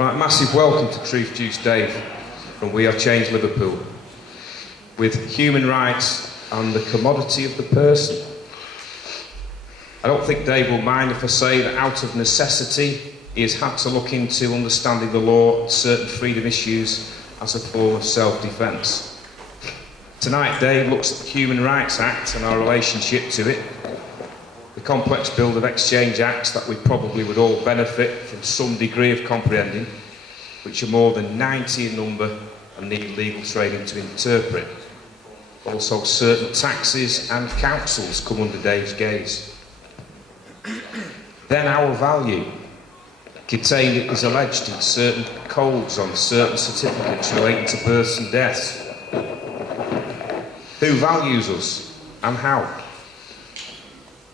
Right, massive welcome to Truth Juice Dave from We Are Change Liverpool. With human rights and the commodity of the person. I don't think Dave will mind if I say that out of necessity, he has had to look into understanding the law and certain freedom issues as a form of self-defence. Tonight, Dave looks at the Human Rights Act and our relationship to it, the complex build of exchange acts that we probably would all benefit from some degree of comprehending, which are more than 90 in number and need legal training to interpret. Also, certain taxes and councils come under Dave's gaze. Then our value, contained it is alleged in certain codes on certain certificates relating to births and deaths. Who values us and how?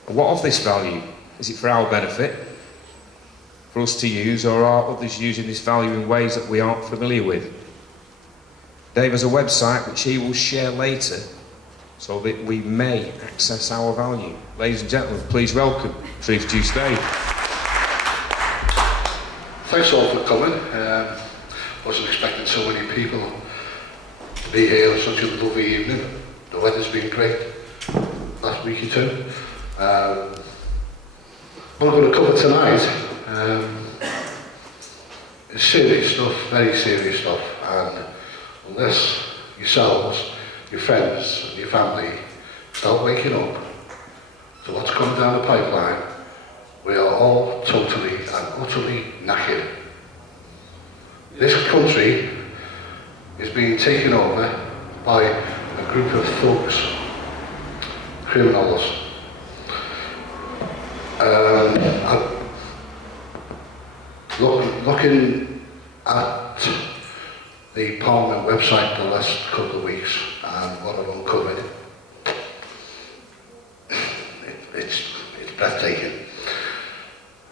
What of this value? Is it for our benefit, for us to use, or are others using this value in ways that we aren't familiar with? Dave has a website which he will share later so that we may access our value. Ladies and gentlemen, please welcome Truth Juice Dave. Thanks all for coming. Wasn't expecting so many people to be here on such a lovely evening. The weather's been great last week or two. What I'm going to cover tonight is serious stuff, very serious stuff, and unless yourselves, your friends and your family start waking up to what's coming down the pipeline, we are all totally and utterly knackered. This country is being taken over by a group of thugs, criminals. Looking at the Parliament website the last couple of weeks and what I've uncovered, it's breathtaking.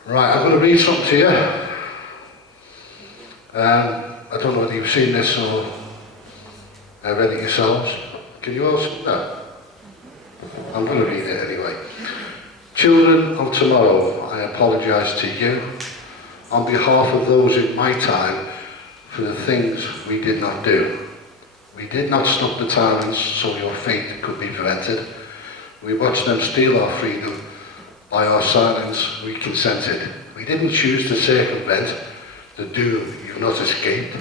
Right, I'm going to read something to you. I don't know whether you've seen this or read it yourselves. Can you all see that? I'm going to read it anyway. Children of tomorrow, I apologise to you on behalf of those in my time for the things we did not do. We did not stop the tyrants so your fate could be prevented. We watched them steal our freedom. By our silence, we consented. We didn't choose to circumvent the doom you've not escaped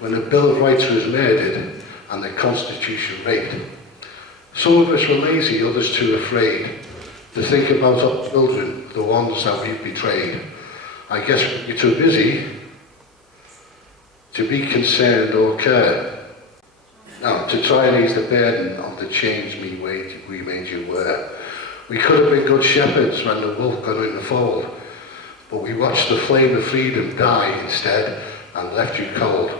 when the Bill of Rights was murdered and the Constitution raped. Some of us were lazy, others too afraid to think about our children, the ones that we've betrayed. I guess you're too busy to be concerned or care. Now, to try and ease the burden of the change we made you wear. We could have been good shepherds when the wolf got in the fold, but we watched the flame of freedom die instead and left you cold.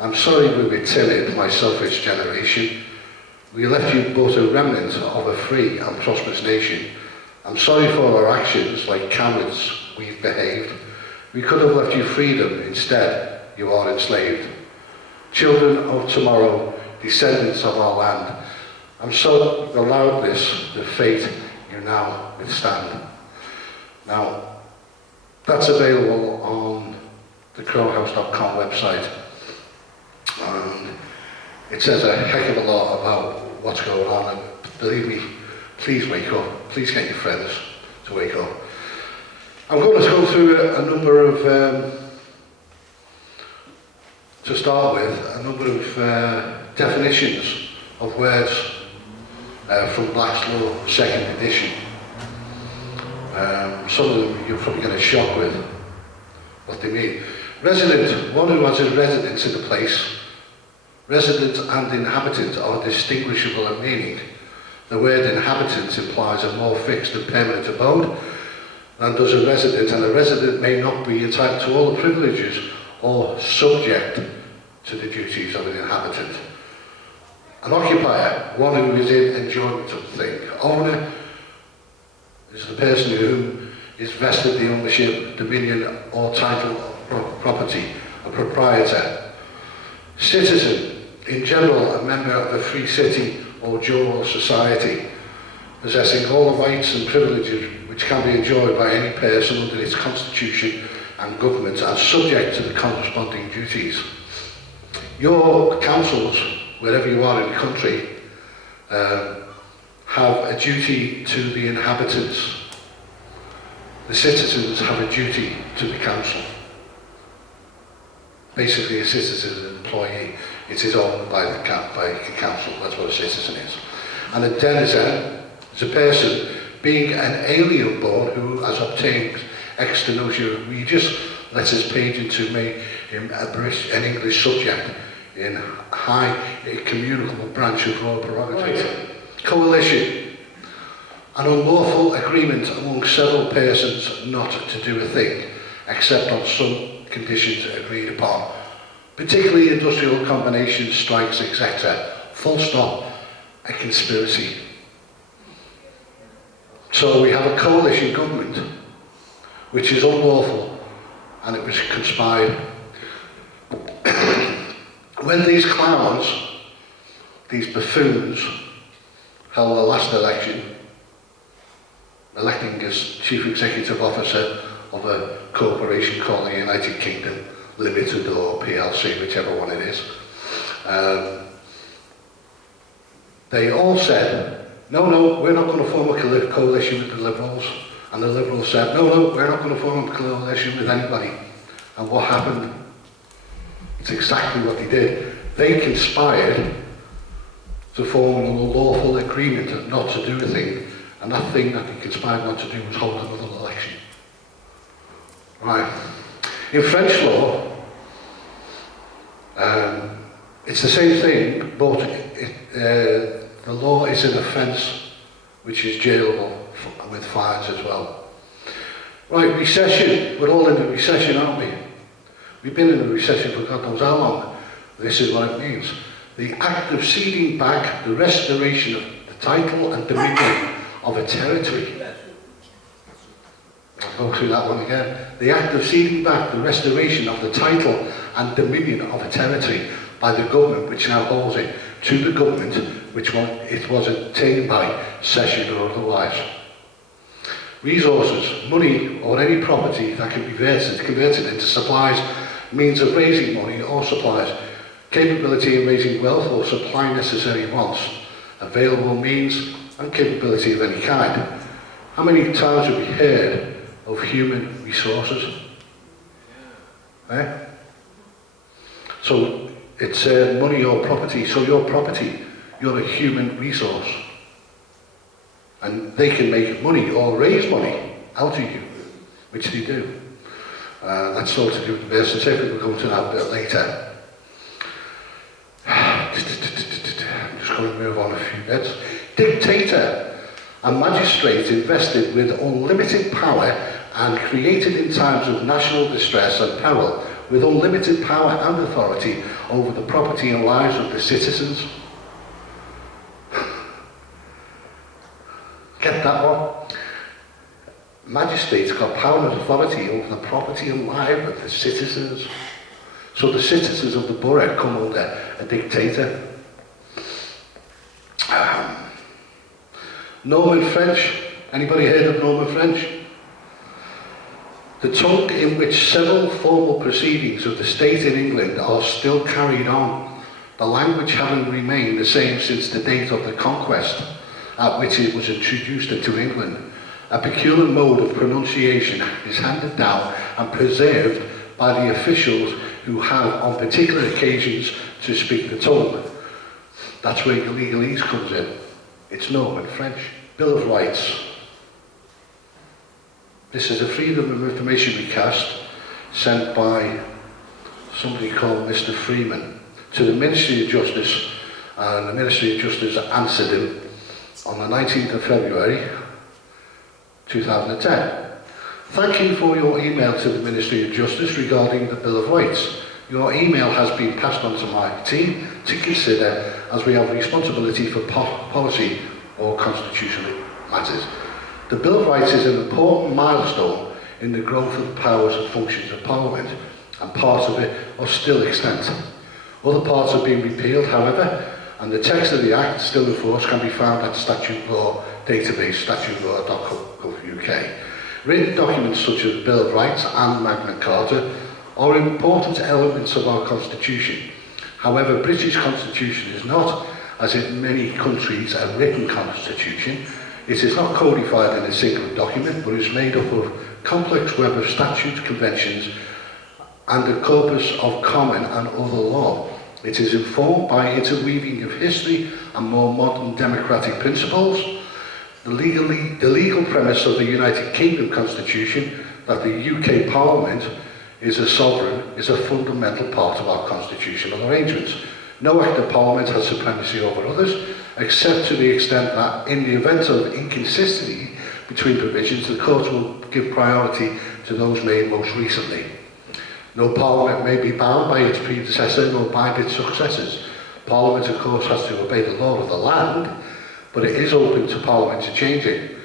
I'm sorry we were timid, my selfish generation. We left you but a remnant of a free and prosperous nation. I'm sorry for our actions, like cowards we've behaved. We could have left you freedom, instead you are enslaved. Children of tomorrow, descendants of our land, I'm sorry you've allowed this, the fate you now withstand. Now, that's available on the crowhouse.com website. And it says a heck of a lot about what's going on, and believe me, please wake up. Please get your friends to wake up. I'm going to go through a number of, to start with, a number of definitions of words from Black's Law, 2nd edition. Some of them you're probably going to shock with what they mean. Resident, one who has a residence in a place. Resident and inhabitant are distinguishable in meaning. The word inhabitant implies a more fixed and permanent abode than does a resident, and a resident may not be entitled to all the privileges or subject to the duties of an inhabitant. An occupier, one who is in enjoyment of the thing. Owner is the person who is vested the ownership, dominion or title of property, a proprietor. Citizen, in general, a member of a free city or general society, possessing all the rights and privileges which can be enjoyed by any person under its constitution and government are subject to the corresponding duties. Your councils, wherever you are in the country, have a duty to the inhabitants. The citizens have a duty to the council. Basically, a citizen is an employee. It is owned by the council. That's what a citizen is. And a denizen is a person being an alien born who has obtained external Regis letters paid to make him an English subject in high communicable branch of royal prerogative. Right. Coalition. An unlawful agreement among several persons not to do a thing, except on some conditions agreed upon, particularly industrial combinations, strikes, etc. Full stop. A conspiracy. So we have a coalition government, which is unlawful, and it was conspired. When these clowns, these buffoons, held the last election, electing as Chief Executive Officer of a corporation called the United Kingdom Limited or PLC, whichever one it is, they all said, no, we're not going to form a coalition with the Liberals. And the Liberals said, no, we're not going to form a coalition with anybody. And what happened? It's exactly what they did. They conspired to form an unlawful agreement not to do a thing, and that thing that they conspired not to do was hold another election. Right. In French law, it's the same thing, but the law is an offence which is jailable with fines as well. Right, recession. We're all in a recession, aren't we? We've been in a recession for God knows how long. This is what it means. The act of ceding back the restoration of the title and dominion of a territory. I'll go through that one again. The act of ceding back the restoration of the title and dominion of a territory by the government which now holds it to the government which it was obtained by cession or otherwise. Resources, money or any property that can be converted into supplies, means of raising money or supplies, capability in raising wealth or supplying necessary wants, available means and capability of any kind. How many times have we heard of human resources? Eh? So it's money or property. So your property, you're a human resource. And they can make money or raise money out of you, which they do. That's all to do with the birth certificate. We'll go into that a bit later. I'm just going to move on a few bits. Dictator, a magistrate invested with unlimited power and created in times of national distress and peril, with unlimited power and authority over the property and lives of the citizens. Get that one? Magistrates got power and authority over the property and life of the citizens. So the citizens of the borough come under a dictator. Norman French. Anybody heard of Norman French? The tongue in which several formal proceedings of the state in England are still carried on, the language having remained the same since the date of the conquest, at which it was introduced into England. A peculiar mode of pronunciation is handed down and preserved by the officials who have, on particular occasions, to speak the tongue. That's where your legalese comes in. It's Norman French. Bill of Rights. This is a Freedom of Information recast sent by somebody called Mr. Freeman to the Ministry of Justice, and the Ministry of Justice answered him on the 19th of February 2010. Thank you for your email to the Ministry of Justice regarding the Bill of Rights. Your email has been passed on to my team to consider, as we have responsibility for policy or constitutional matters. The Bill of Rights is an important milestone in the growth of the powers and functions of Parliament, and parts of it are still extant. Other parts have been repealed, however, and the text of the Act, still in force, can be found at Statute Law database, statutelaw.gov.uk. Written documents such as the Bill of Rights and Magna Carta are important elements of our Constitution. However, the British Constitution is not, as in many countries, a written constitution. It is not codified in a single document, but is made up of complex web of statutes, conventions, and a corpus of common and other law. It is informed by interweaving of history and more modern democratic principles. The legal premise of the United Kingdom Constitution, that the UK Parliament is a sovereign, is a fundamental part of our constitutional arrangements. No act of Parliament has supremacy over others, except to the extent that in the event of inconsistency between provisions, the court will give priority to those made most recently. No Parliament may be bound by its predecessor nor bind its successors. Parliament, of course, has to obey the law of the land, but it is open to Parliament to change it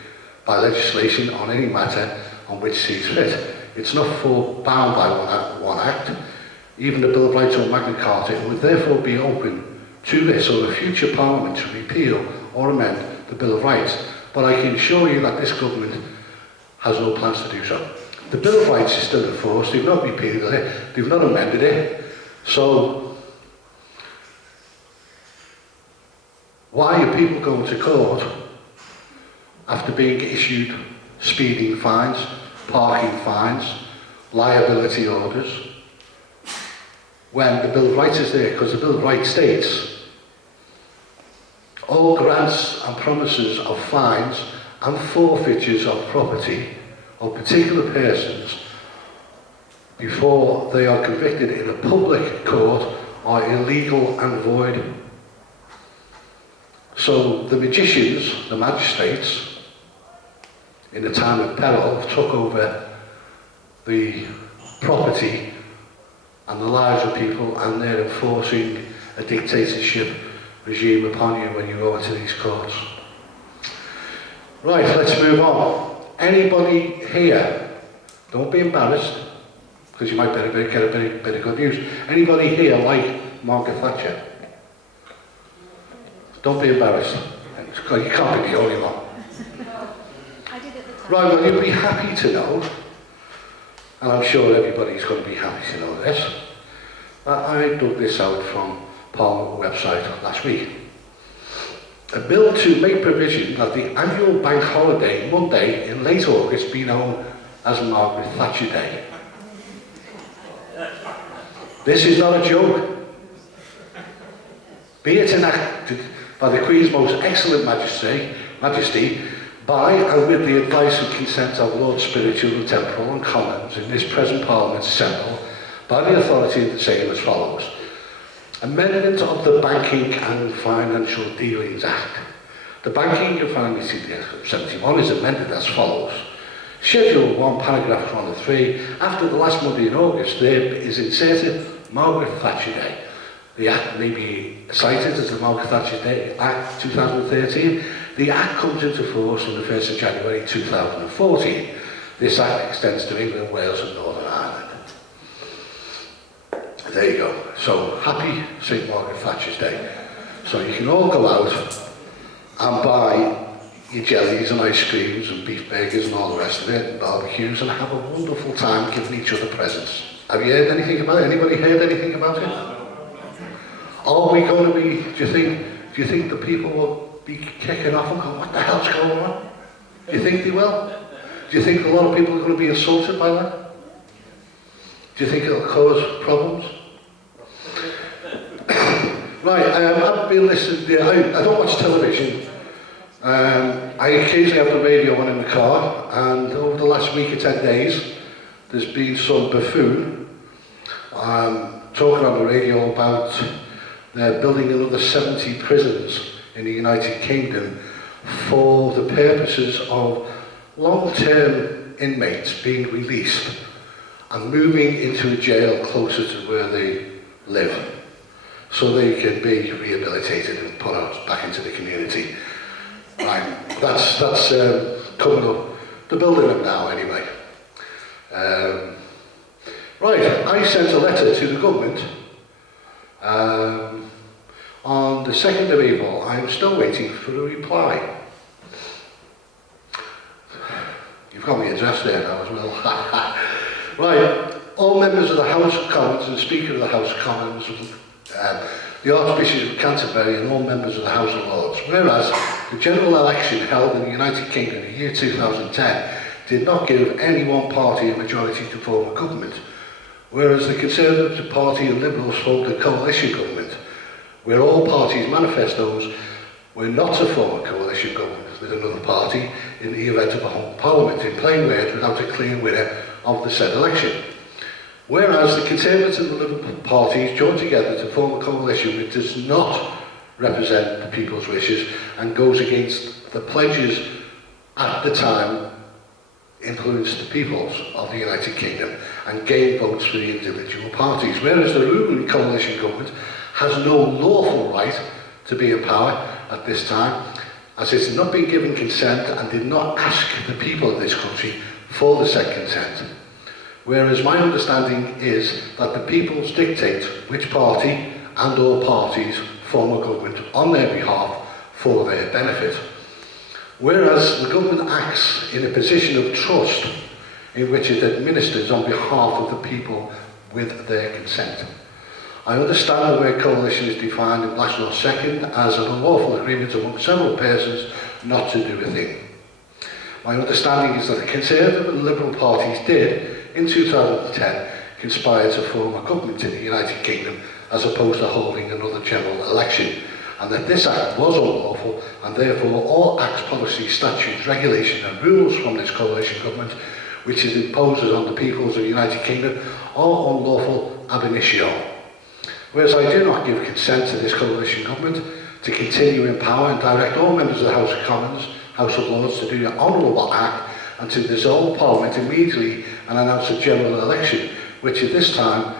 by legislation on any matter on which sees fit. It's not bound by one act. Even the Bill of Rights or Magna Carta, it would therefore be open to this or a future Parliament to repeal or amend the Bill of Rights. But I can assure you that this government has no plans to do so. The Bill of Rights is still in force. They've not repealed it. They've not amended it. So why are people going to court after being issued speeding fines, parking fines, liability orders, when the Bill of Rights is there? Because the Bill of Rights states all grants and promises of fines and forfeitures of property of particular persons before they are convicted in a public court are illegal and void. So the magicians, the magistrates, in the time of peril, took over the property and the lives of people, and they're enforcing a dictatorship regime upon you when you go into these courts. Right, let's move on. Anybody here, don't be embarrassed, because you might get a bit of good news. Anybody here like Margaret Thatcher? Don't be embarrassed. You can't be the only one. I did at the time. Right, well, you'll be happy to know, and I'm sure everybody's going to be happy to know this, that I dug this out from Parliament website last week. A bill to make provision that the annual bank holiday Monday in late August be known as Margaret Thatcher Day. This is not a joke. Be it enacted by the Queen's most excellent Majesty, by and with the advice and consent of Lord Spiritual and Temporal and Commons in this present Parliament assembled, by the authority of the same as follows. Amendment of the Banking and Financial Dealings Act. The Banking and Financial Dealings Act 71 is amended as follows. Schedule 1, paragraph 1 and 3. After the last Monday in August, there is inserted Margaret Thatcher Day. The Act may be cited as the Margaret Thatcher Day Act 2013. The Act comes into force on the 1st of January 2014. This Act extends to England, Wales and Northern Ireland. There you go. So, happy St. Margaret Thatcher's Day. So you can all go out and buy your jellies and ice creams and beef burgers and all the rest of it, and barbecues, and have a wonderful time giving each other presents. Have you heard anything about it? Anybody heard anything about it? Are we going to be, do you think the people will be kicking off and going, what the hell's going on? Do you think they will? Do you think a lot of people are going to be insulted by that? Do you think it'll cause problems? Right, I've been listening, I don't watch television. I occasionally have the radio on in the car, and over the last week or 10 days, there's been some buffoon talking on the radio about they're building another 70 prisons in the United Kingdom for the purposes of long-term inmates being released and moving into a jail closer to where they live, so they can be rehabilitated and put out back into the community. Right, that's coming up. They're building them now anyway. Right, I sent a letter to the government on the 2nd of April. I'm still waiting for a reply. You've got me address there now as well. Right, all members of the House of Commons and Speaker of the House of Commons, the Archbishop of Canterbury and all members of the House of Lords, whereas the general election held in the United Kingdom in the year 2010 did not give any one party a majority to form a government, whereas the Conservative Party and Liberals formed a coalition government, where all parties' manifestos were not to form a coalition government with another party in the event of a home parliament, in plain words, without a clear winner of the said election. Whereas the Conservative and Liberal parties joined together to form a coalition which does not represent the people's wishes and goes against the pledges at the time influenced the peoples of the United Kingdom and gained votes for the individual parties, whereas the ruling coalition government has no lawful right to be in power at this time, as it has not been given consent and did not ask the people of this country for the said consent. Whereas my understanding is that the peoples dictate which party and or parties form a government on their behalf for their benefit. Whereas the government acts in a position of trust in which it administers on behalf of the people with their consent. I understand the word coalition is defined in Black's Law 2nd as an unlawful agreement among several persons not to do a thing. My understanding is that the Conservative and Liberal parties did, in 2010, conspire to form a government in the United Kingdom as opposed to holding another general election, and that this act was unlawful, and therefore all acts, policies, statutes, regulations and rules from this coalition government which it imposes on the peoples of the United Kingdom are unlawful ab initio. Whereas I do not give consent to this coalition government to continue in power and direct all members of the House of Commons, House of Lords to do the honourable act and to dissolve Parliament immediately and announce a general election, which at this time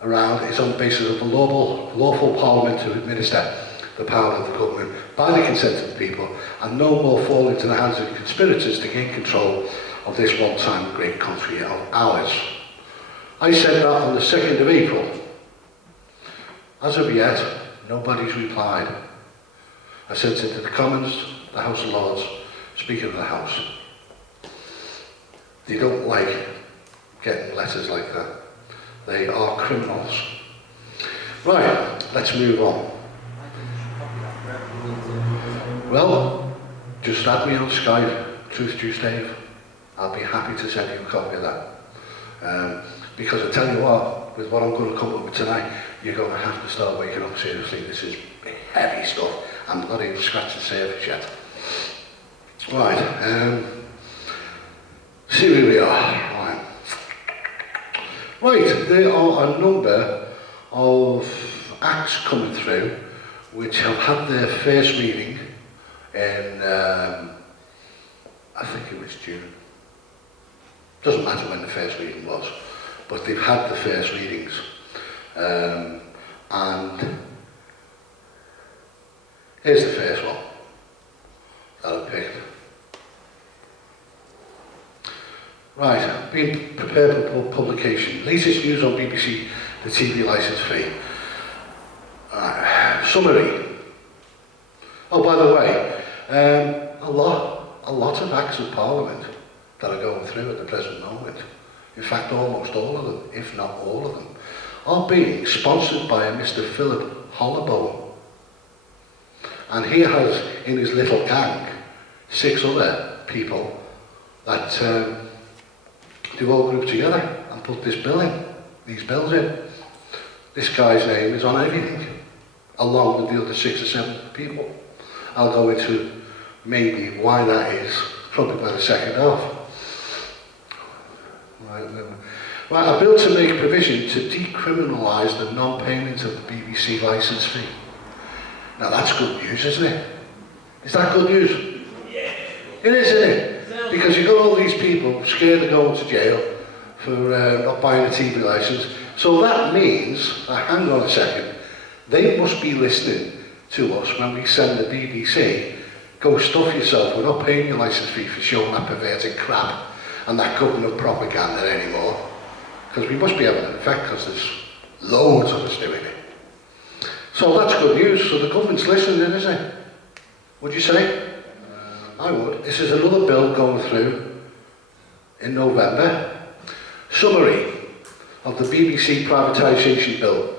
around is on the basis of the lawful Parliament to administer the power of the government by the consent of the people and no more fall into the hands of conspirators to gain control of this one-time great country of ours. I said that on the 2nd of April. As of yet, nobody's replied. I sent it to the Commons, the House of Lords, Speaker of the House. They don't like getting letters like that. They are criminals. Right, let's move on. Well, just add me on Skype, Truth Juice Dave. I'll be happy to send you a copy of that. Because I tell you what, with what I'm going to come up with tonight, you're going to have to start waking up seriously. This is heavy stuff. I'm not even scratching the surface yet. Right, see where we are. Right, there are a number of acts coming through which have had their first reading in, I think it was June. Doesn't matter when the first reading was, but they've had the first readings. And here's the first one that I picked. Right, being prepared for publication. Latest news on BBC, the TV licence fee. Summary. Oh, by the way, a lot of acts of Parliament that are going through at the present moment, in fact almost all of them, if not all of them, are being sponsored by a Mr. Philip Holloway. And he has in his little gang 6 other people that they've all grouped together and put these bills in. This guy's name is on everything, along with the other 6 or 7 people. I'll go into maybe why that is, probably by the second half. Right, a bill to make provision to decriminalise the non-payment of the BBC licence fee. Now that's good news, isn't it? Is that good news? Yeah. It is, isn't it? Because you've got all these people scared of going to jail for not buying a TV licence. So that means, hang on a second, they must be listening to us when we send the BBC, go stuff yourself, we're not paying your licence fee for showing that perverted crap and that government propaganda anymore. Because we must be having an effect because there's loads of us doing it. So that's good news. So the government's listening, isn't it? Would you say? I would. This is another bill going through in November. Summary of the BBC Privatisation Bill.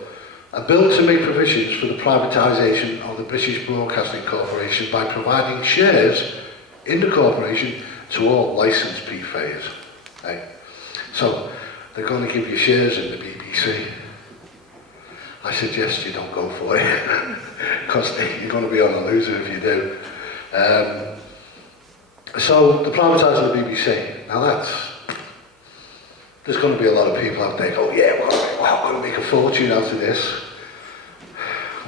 A bill to make provisions for the privatisation of the British Broadcasting Corporation by providing shares in the corporation to all licensed payers. Right? So, they're going to give you shares in the BBC. I suggest you don't go for it, because you're going to be on a loser if you do. So, the privatising of the BBC. Now there's going to be a lot of people out there go, yeah, well, I'm going to make a fortune out of this.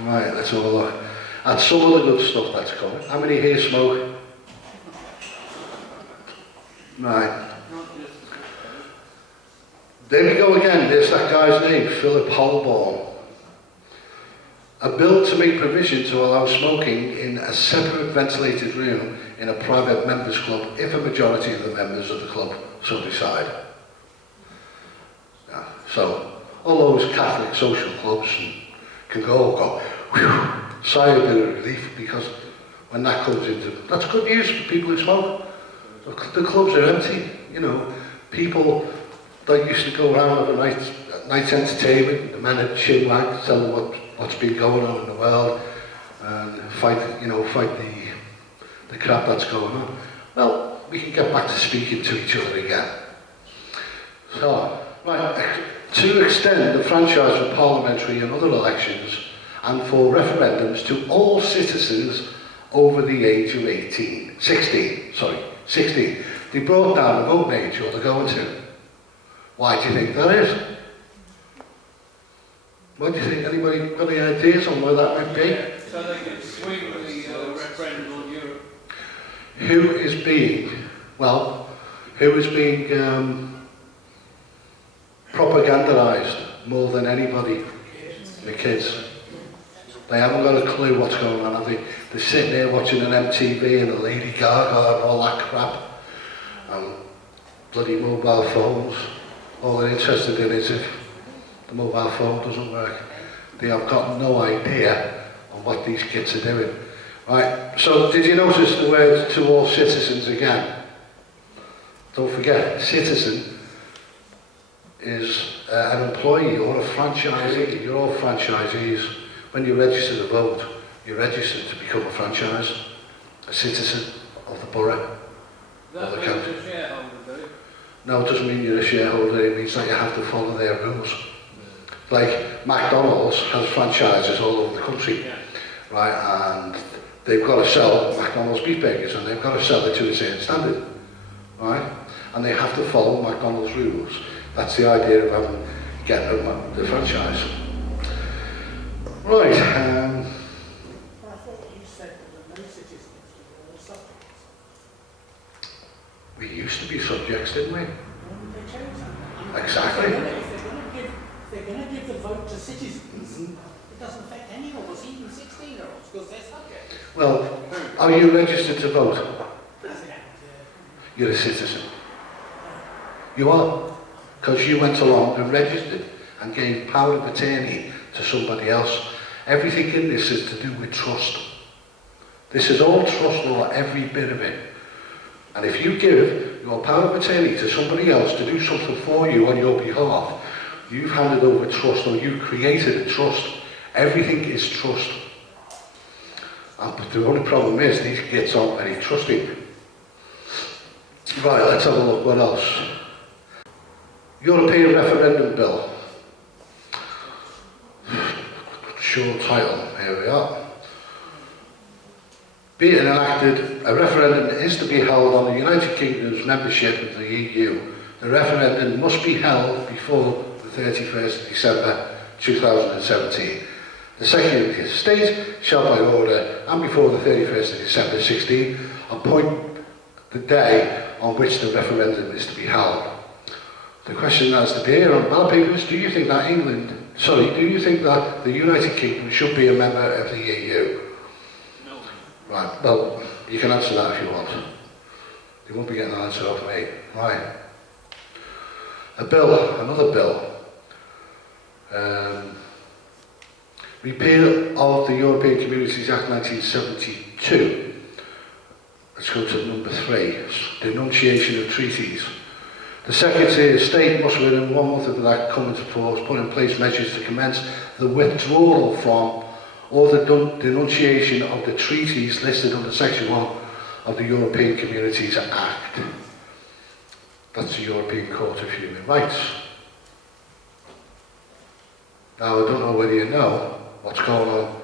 Right, let's have a look at some of the good stuff that's coming. How many here smoke? Right. There we go again, there's that guy's name, Philip Holborn. A bill to make provision to allow smoking in a separate ventilated room in a private members club if a majority of the members of the club so decide. Yeah. So, all those Catholic social clubs can go, whew, sigh a bit of relief, because when that comes into, that's good news for people who smoke. The clubs are empty, you know, people that used to go around with a night's entertainment, the men at chinwag, tell them what's been going on in the world, and fight the crap that's going on. Well, we can get back to speaking to each other again. So, right, to extend the franchise for parliamentary and other elections and for referendums to all citizens over the age of 16. They brought down the voting age, or they're going to. Why do you think that is? What do you think? Anybody got any ideas on why that might be? So they can swing the referendum on Europe. Who is being propagandised more than anybody? The kids. They haven't got a clue what's going on, have they? They're sitting there watching an MTV and a Lady Gaga and all that crap. And bloody mobile phones. All they're interested in is if the mobile phone doesn't work. They have got no idea on what these kids are doing. Right, so did you notice the word to all citizens again? Don't forget, citizen is an employee or a franchisee. You're all franchisees. When you register to vote, you're registered to become a franchise, a citizen of the borough, of the county. No, it doesn't mean you're a shareholder, it means that you have to follow their rules. Like McDonald's has franchises all over the country, right, and they've got to sell McDonald's beef burgers and they've got to sell it to a certain standard, right, and they have to follow McDonald's rules. That's the idea of getting the franchise. Right. I thought you said that the no citizens were all subjects. We used to be subjects, didn't we? When did they change that? Exactly. If they're going to give the vote to citizens, it doesn't affect any of us, even 16-year-olds, because they're subjects. Well, are you registered to vote? As in, You're a citizen. You are. Because you went along and registered and gave power of attorney to somebody else. Everything in this is to do with trust. This is all trust law, every bit of it. And if you give your power of attorney to somebody else to do something for you on your behalf, you've handed over trust, or you've created a trust. Everything is trust. But the only problem is these kids aren't very trusting. Right, let's have a look. What else? European referendum bill. Short title. Here we are. Being enacted, a referendum is to be held on the United Kingdom's membership of the EU. The referendum must be held before the 31st of December 2017. The Secretary of State shall by order, and before the 31st of December 16, appoint the day on which the referendum is to be held. The question has to be here on ballot papers, do you think that do you think that the United Kingdom should be a member of the EU? No. Right, well, you can answer that if you want. You won't be getting an answer off me. Right. Another bill. Repeal of the European Communities Act 1972. Let's go to number 3. Denunciation of treaties. The Secretary of State must, within 1 month of that come into force, put in place measures to commence the withdrawal from or the denunciation of the treaties listed under Section 1 of the European Communities Act. That's the European Court of Human Rights. Now, I don't know whether you know what's going on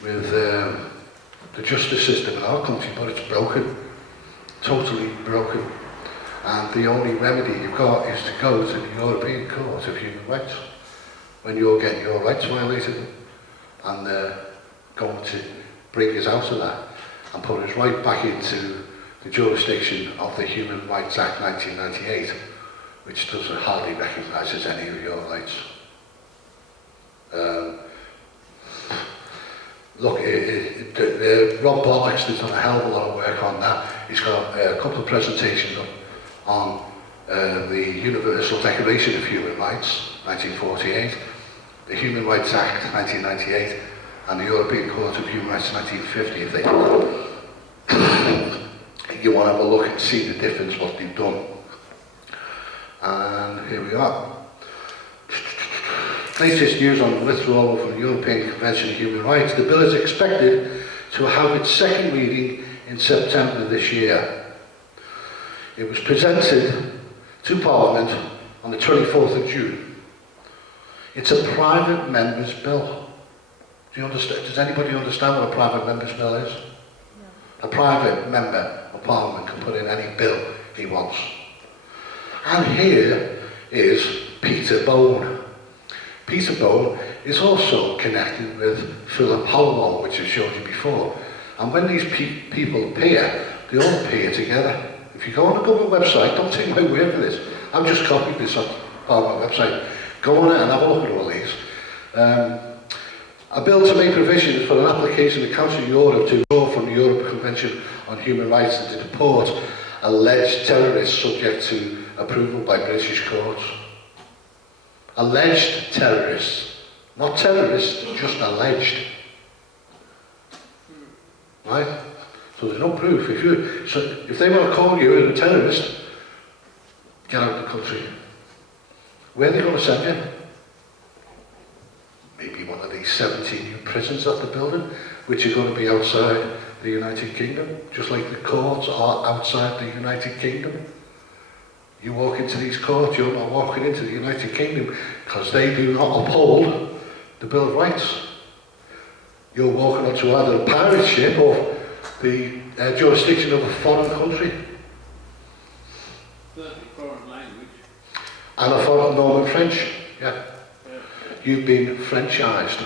with the justice system in our country, but it's broken, totally broken. And the only remedy you've got is to go to the European Court of Human Rights when you're getting your rights violated, and going to bring us out of that and put us right back into the jurisdiction of the Human Rights Act 1998, which doesn't hardly recognise any of your rights. Look, Rob Bollocks has done a hell of a lot of work on that. He's got a couple of presentations on the Universal Declaration of Human Rights, 1948, the Human Rights Act, 1998, and the European Court of Human Rights, 1950, if you want to have a look and see the difference, what they've done. And here we are. Latest news on withdrawal from the European Convention of Human Rights. The bill is expected to have its second reading in September this year. It was presented to Parliament on the 24th of June. It's a private member's bill. Do you understand? Does anybody understand what a private member's bill is? No. A private member of Parliament can put in any bill he wants. And here is Peter Bone. Peter Bone is also connected with Philip Holloway, which I've showed you before. And when these people appear, they all appear together. If you go on the government website, don't take my word for this. I've just copied this off our website. Go on it and have a look at all these. A bill to make provisions for an application to the Council of Europe to withdraw from the European Convention on Human Rights and to deport alleged terrorists subject to approval by British courts. Alleged terrorists. Not terrorists, just alleged. Right? So there's no proof. If they want to call you a terrorist, get out of the country. Where are they going to send you? Maybe one of these 17 new prisons that they're building, which are going to be outside the United Kingdom, just like the courts are outside the United Kingdom. You walk into these courts, you're not walking into the United Kingdom because they do not uphold the Bill of Rights. You're walking onto either a pirate ship or the jurisdiction of a foreign country. Foreign language. And a foreign Norman French, yeah. You've been Frenchised.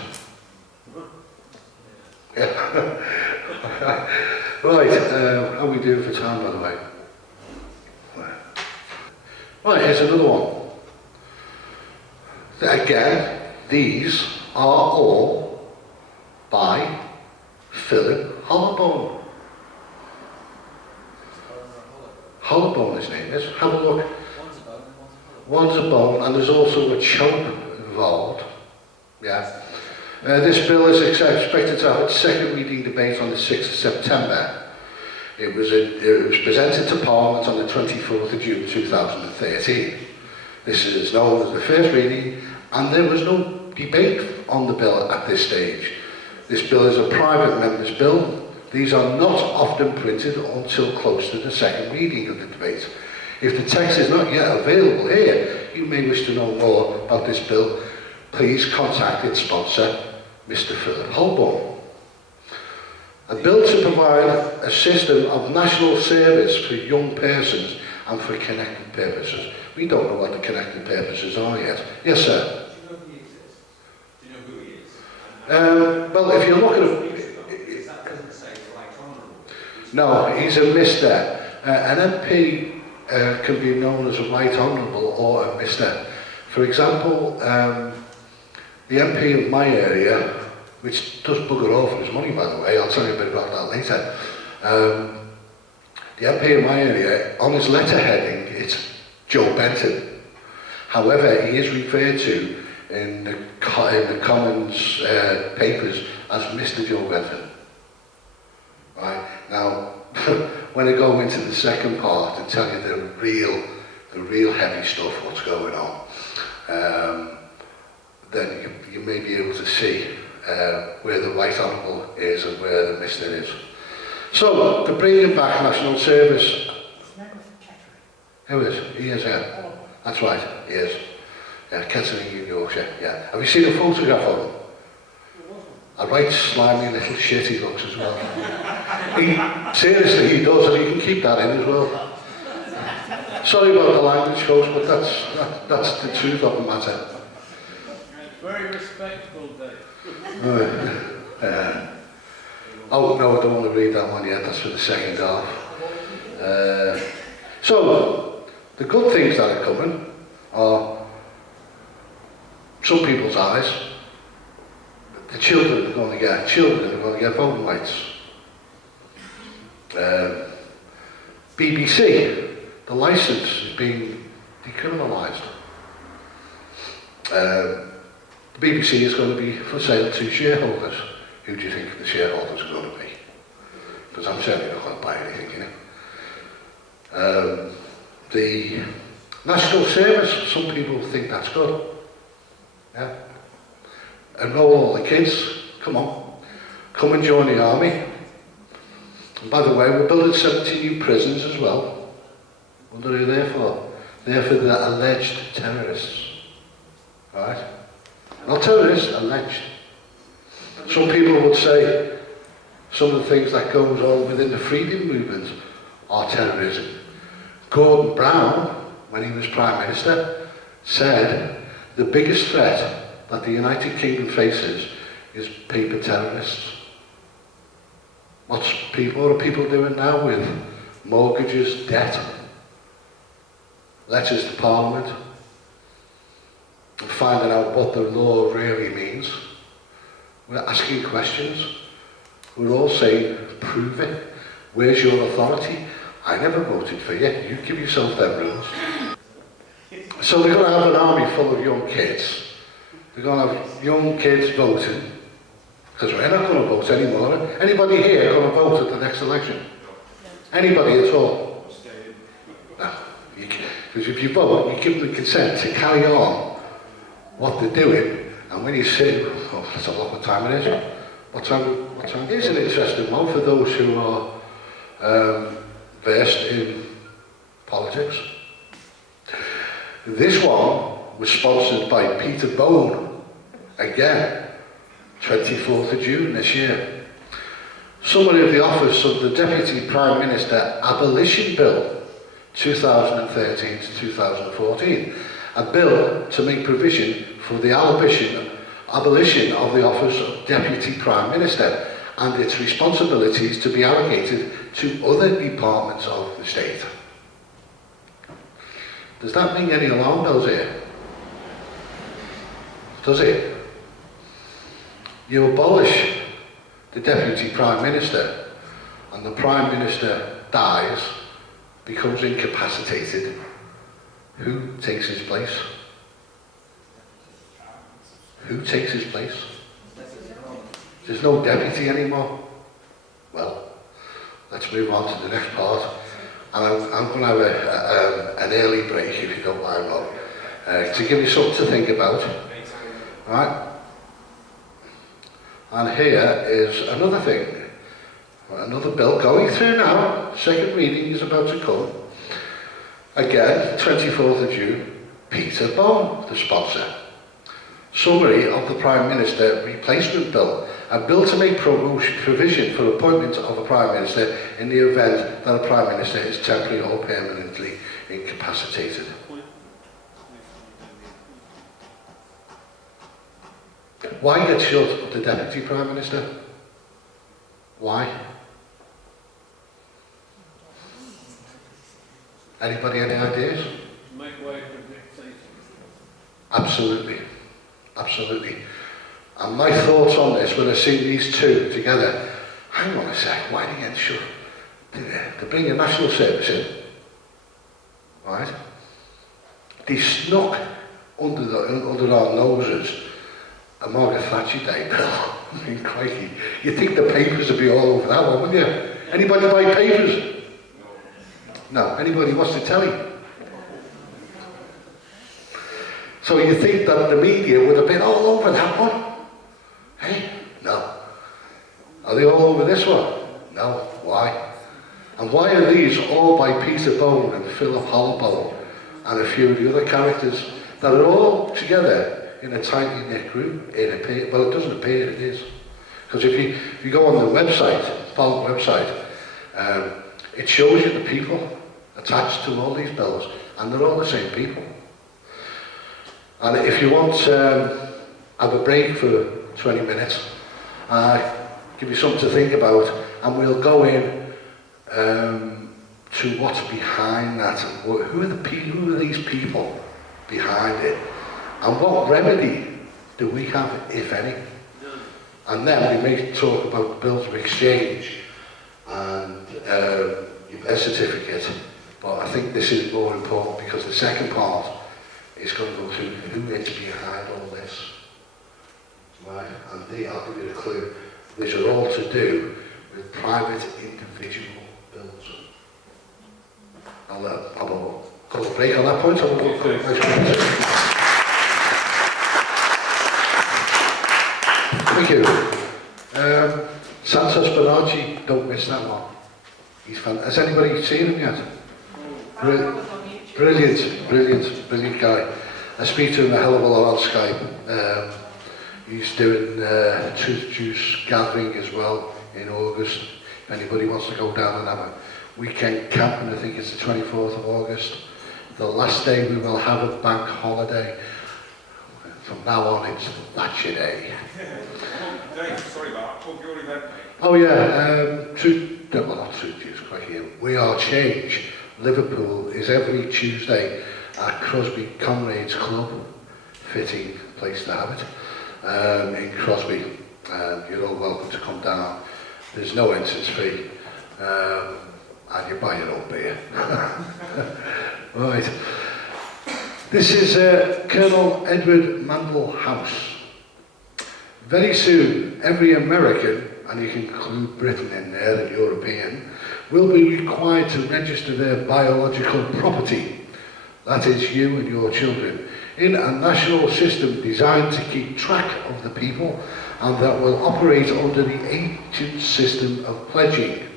Yeah. Right, how are we doing for time, by the way? Right, here's another one. Again, these are all by Philip Holloway. Holloway, his name is. Have a look. One's a bone, and there's also a choke involved. Yeah. This bill is expected to have its second reading debate on the 6th of September. It was presented to Parliament on the 24th of June 2013. This is known as the first reading, and there was no debate on the bill at this stage. This bill is a private member's bill. These are not often printed until close to the second reading of the debate. If the text is not yet available here, you may wish to know more about this bill. Please contact its sponsor, Mr. Philip Holborn. A bill to provide a system of national service for young persons and for connected purposes. We don't know what the connected purposes are yet. Yes, sir? Do you know if he exists? Do you know who he is? Well, if you look at him... That doesn't say right honourable. No, he's a Mr. An MP can be known as a right honourable or a Mr. For example, the MP of my area, which does bugger all for his money, by the way, I'll tell you a bit about that later. The MP of my area, on his letterheading, it's Joe Benton. However, he is referred to in the Commons papers as Mr. Joe Benton. Right? Now, when I go into the second part and tell you the the real heavy stuff, what's going on, then you may be able to see where the right honourable is and where the mister is. So, to bring back national service. It's Member for Kettering. Who is? He is, yeah. That's right, he is. Yeah, Kettering in Yorkshire, yeah. Have you seen a photograph of him? A right slimy little shit he looks as well. Seriously, he does, and he can keep that in as well. Sorry about the language, folks, but that's the truth of the matter. Very respectful, Dave. Oh, no, I don't want to read that one yet. That's for the second half. So, the good things that are coming are, some people's eyes, the children are going to get voting rights. BBC, the licence is being decriminalised. The BBC is going to be for sale to shareholders. Who do you think the shareholders are going to be? Because I'm certainly not going to buy anything, you know. The national service, some people think that's good. Yeah. Enroll all the kids, come on. Come and join the army. And by the way, we're building 70 new prisons as well. What are they there for? They're for the alleged terrorists. Right? Not terrorists, alleged. Some people would say some of the things that goes on within the freedom movement are terrorism. Gordon Brown, when he was Prime Minister, said the biggest threat that the United Kingdom faces is paper terrorists. What are people doing now with mortgages, debt, letters to Parliament, and finding out what the law really means? We're asking questions. We're all saying, prove it. Where's your authority? I never voted for you. You give yourself them rules. So they're going to have an army full of young kids. They're going to have young kids voting. Because we're not going to vote anymore. Anybody here going to vote at the next election? Anybody at all? No. Because if you vote, you give them consent to carry on what they're doing. And when you say, oh, that's a lot of time it is. What time? Here's an interesting one for those who are versed in politics. This one was sponsored by Peter Bone, again, 24th of June this year. Summary of the office of the Deputy Prime Minister Abolition Bill 2013 to 2014. A bill to make provision for the abolition of the office of Deputy Prime Minister and its responsibilities to be allocated to other departments of the state. Does that ring any alarm bells here? Does it? You abolish the Deputy Prime Minister and the Prime Minister dies, becomes incapacitated. Who takes his place? Who takes his place? There's no deputy anymore. Well, let's move on to the next part. And I'm going to have an early break, if you don't mind, Rob, to give you something to think about. Right? And here is another thing. Another bill going through now. Second reading is about to come. Again, 24th of June, Peter Bone, the sponsor. Summary of the Prime Minister Replacement Bill. A bill to make provision for appointment of a Prime Minister in the event that a Prime Minister is temporarily or permanently incapacitated. Why get short of the Deputy Prime Minister? Why? Anybody any ideas? Make way for dictation. Absolutely. Absolutely. And my thoughts on this, when I see these two together, hang on a sec, why do you get short? To bring a national service in, right? They snuck under our noses a Margaret Thatcher Day bill. I mean, crikey. You'd think the papers would be all over that one, wouldn't you? Anybody buy papers? No. Anybody watch the telly? So you think that the media would have been all over that one? Hey, no. Are they all over this one? No. Why? And why are these all by Peter Bone and Philip Hollowbone and a few of the other characters that are all together in a tightly knit group? Well, it doesn't appear it is. Because if you go on the website, Pollock website, it shows you the people attached to all these bills, and they're all the same people. And if you want to have a break for 20 minutes, give you something to think about, and we'll go in to what's behind that. Who are these people behind it? And what remedy do we have, if any? And then we may talk about bills of exchange and your birth certificate, but I think this is more important because the second part is going to go through who is behind all this. Right, and I'll give you a clue. These are all to do with private individual bills. I'll call a break on that point. Thank you. Santos Bonacci, don't miss that one. He's fantastic. Has anybody seen him yet? Brilliant guy. I speak to him a hell of a lot on Skype. He's doing Truth Juice gathering as well in August. If anybody wants to go down and have a weekend camp, and I think it's the 24th of August. The last day we will have a bank holiday. From now on it's Thatcher Day. Dave, sorry about that. Plug your event, mate. Oh yeah, not Truth Juice, quite here. We Are Change, Liverpool, is every Tuesday at Crosby Comrades Club. Fitting place to have it. In Crosby. You're all welcome to come down. There's no entrance fee. And you buy your own beer. Right. This is Colonel Edward Mandell House. Very soon, every American, and you can include Britain in there, and European, will be required to register their biological property, that is you and your children, in a national system designed to keep track of the people and that will operate under the ancient system of pledging.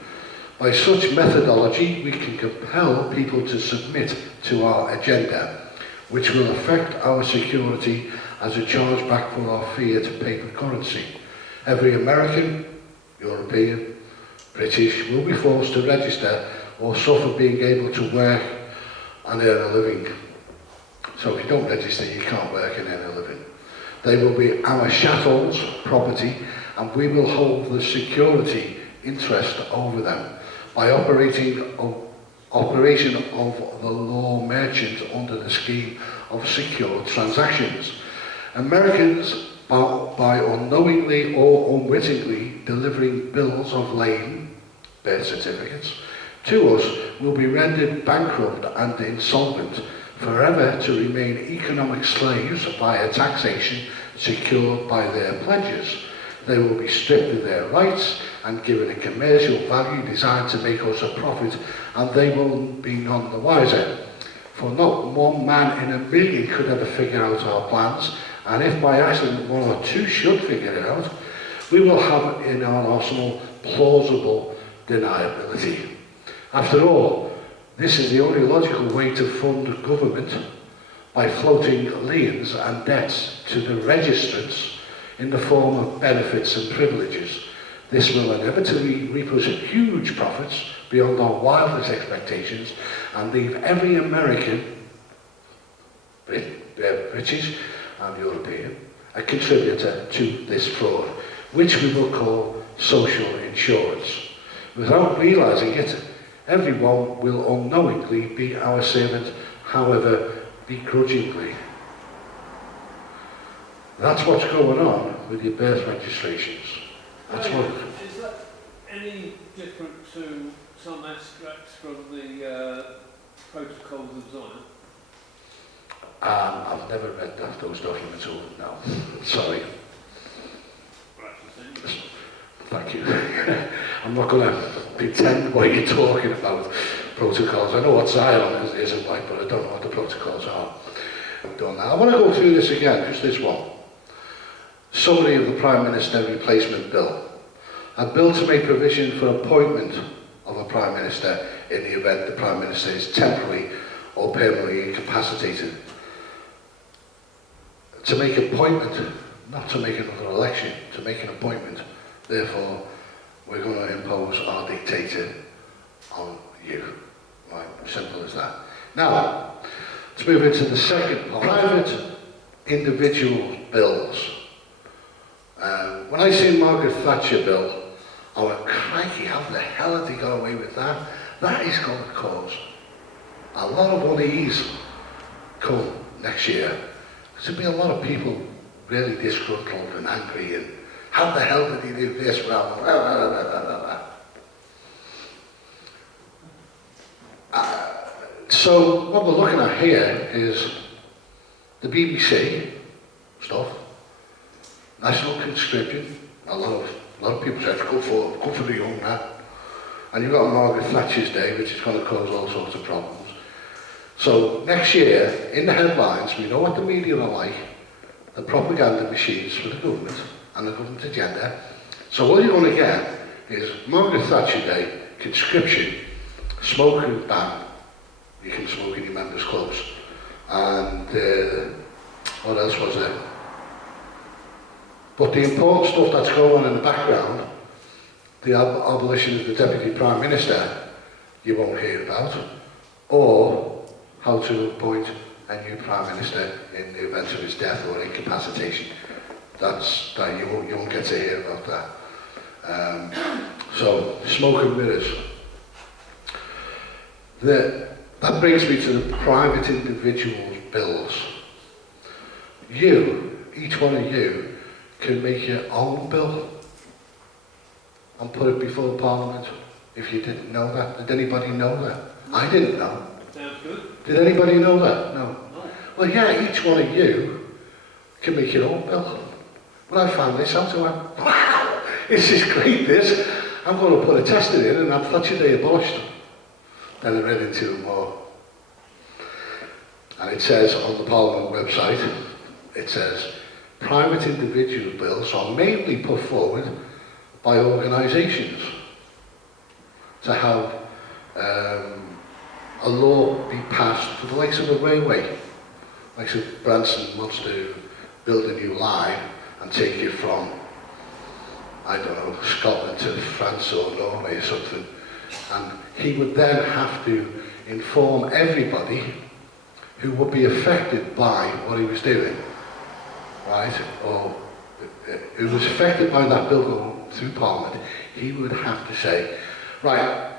By such methodology, we can compel people to submit to our agenda, which will affect our security as a charge back for our fiat paper currency. Every American, European, British will be forced to register or suffer being able to work and earn a living. So if you don't register, you can't work and earn a living. They will be our chattels, property, and we will hold the security interest over them by operation of the law merchants under the scheme of secure transactions. Americans, by unknowingly or unwittingly delivering bills of lading, birth certificates, to us, will be rendered bankrupt and insolvent, forever to remain economic slaves via taxation secured by their pledges. They will be stripped of their rights and given a commercial value designed to make us a profit, and they will be none the wiser. For not one man in a million could ever figure out our plans, and if by accident one or two should figure it out, we will have in our arsenal plausible deniability. After all, this is the only logical way to fund government, by floating liens and debts to the registrants in the form of benefits and privileges. This will inevitably reap us huge profits beyond our wildest expectations and leave every American, British and European, a contributor to this fraud, which we will call social insurance. Without realising it, everyone will unknowingly be our servant, however begrudgingly. That's what's going on with your birth registrations. That's what. Is that any different to some extracts from the protocols of Zion? I've never read those documents over. No, sorry. Thank you. I'm not going to pretend what you're talking about, protocols. I know what Zion is and like, but I don't know what the protocols are. done that. I want to go through this again, just this one. Summary of the Prime Minister Replacement Bill. A bill to make provision for appointment of a Prime Minister in the event the Prime Minister is temporarily or permanently incapacitated. To make appointment, not to make another election, to make an appointment. Therefore, we're going to impose our dictator on you. Right, simple as that. Now, let's move into the second part. Private individual bills. When I seen Margaret Thatcher bill, I went, crikey, how the hell have they got away with that? That is going to cause a lot of unease come next year. There'll be a lot of people really disgruntled and angry and how the hell did he do this? So what we're looking at here is the BBC stuff, national conscription. A lot of people said go for the young man, and you've got Margaret Thatcher's Day, which is going to cause all sorts of problems. So next year, in the headlines, we know what the media are like, the propaganda machines for the government and the government agenda. So all you're going to get is Margaret Thatcher Day, conscription, smoking ban. You can smoke in your members' clubs. And what else was there? But the important stuff that's going on in the background, the abolition of the Deputy Prime Minister, you won't hear about. Or how to appoint a new Prime Minister in the event of his death or incapacitation. You won't get to hear about that. So, smoke and mirrors. That brings me to the private individual bills. You, each one of you, can make your own bill and put it before Parliament if you didn't know that. Did anybody know that? I didn't know. Sounds good. Did anybody know that? No. No. Well, yeah, each one of you can make your own bill. When I found this out, I went, wow, this is great, this. I'm going to put a test in and have Thatcher Day abolished. Then I read into it more. And it says on the Parliament website, it says, private individual bills are mainly put forward by organisations to have a law be passed for the likes of a railway. Like so Branson wants to build a new line and take you from, I don't know, Scotland to France or Norway or something. And he would then have to inform everybody who would be affected by what he was doing, right? Or who was affected by that bill going through Parliament. He would have to say, right,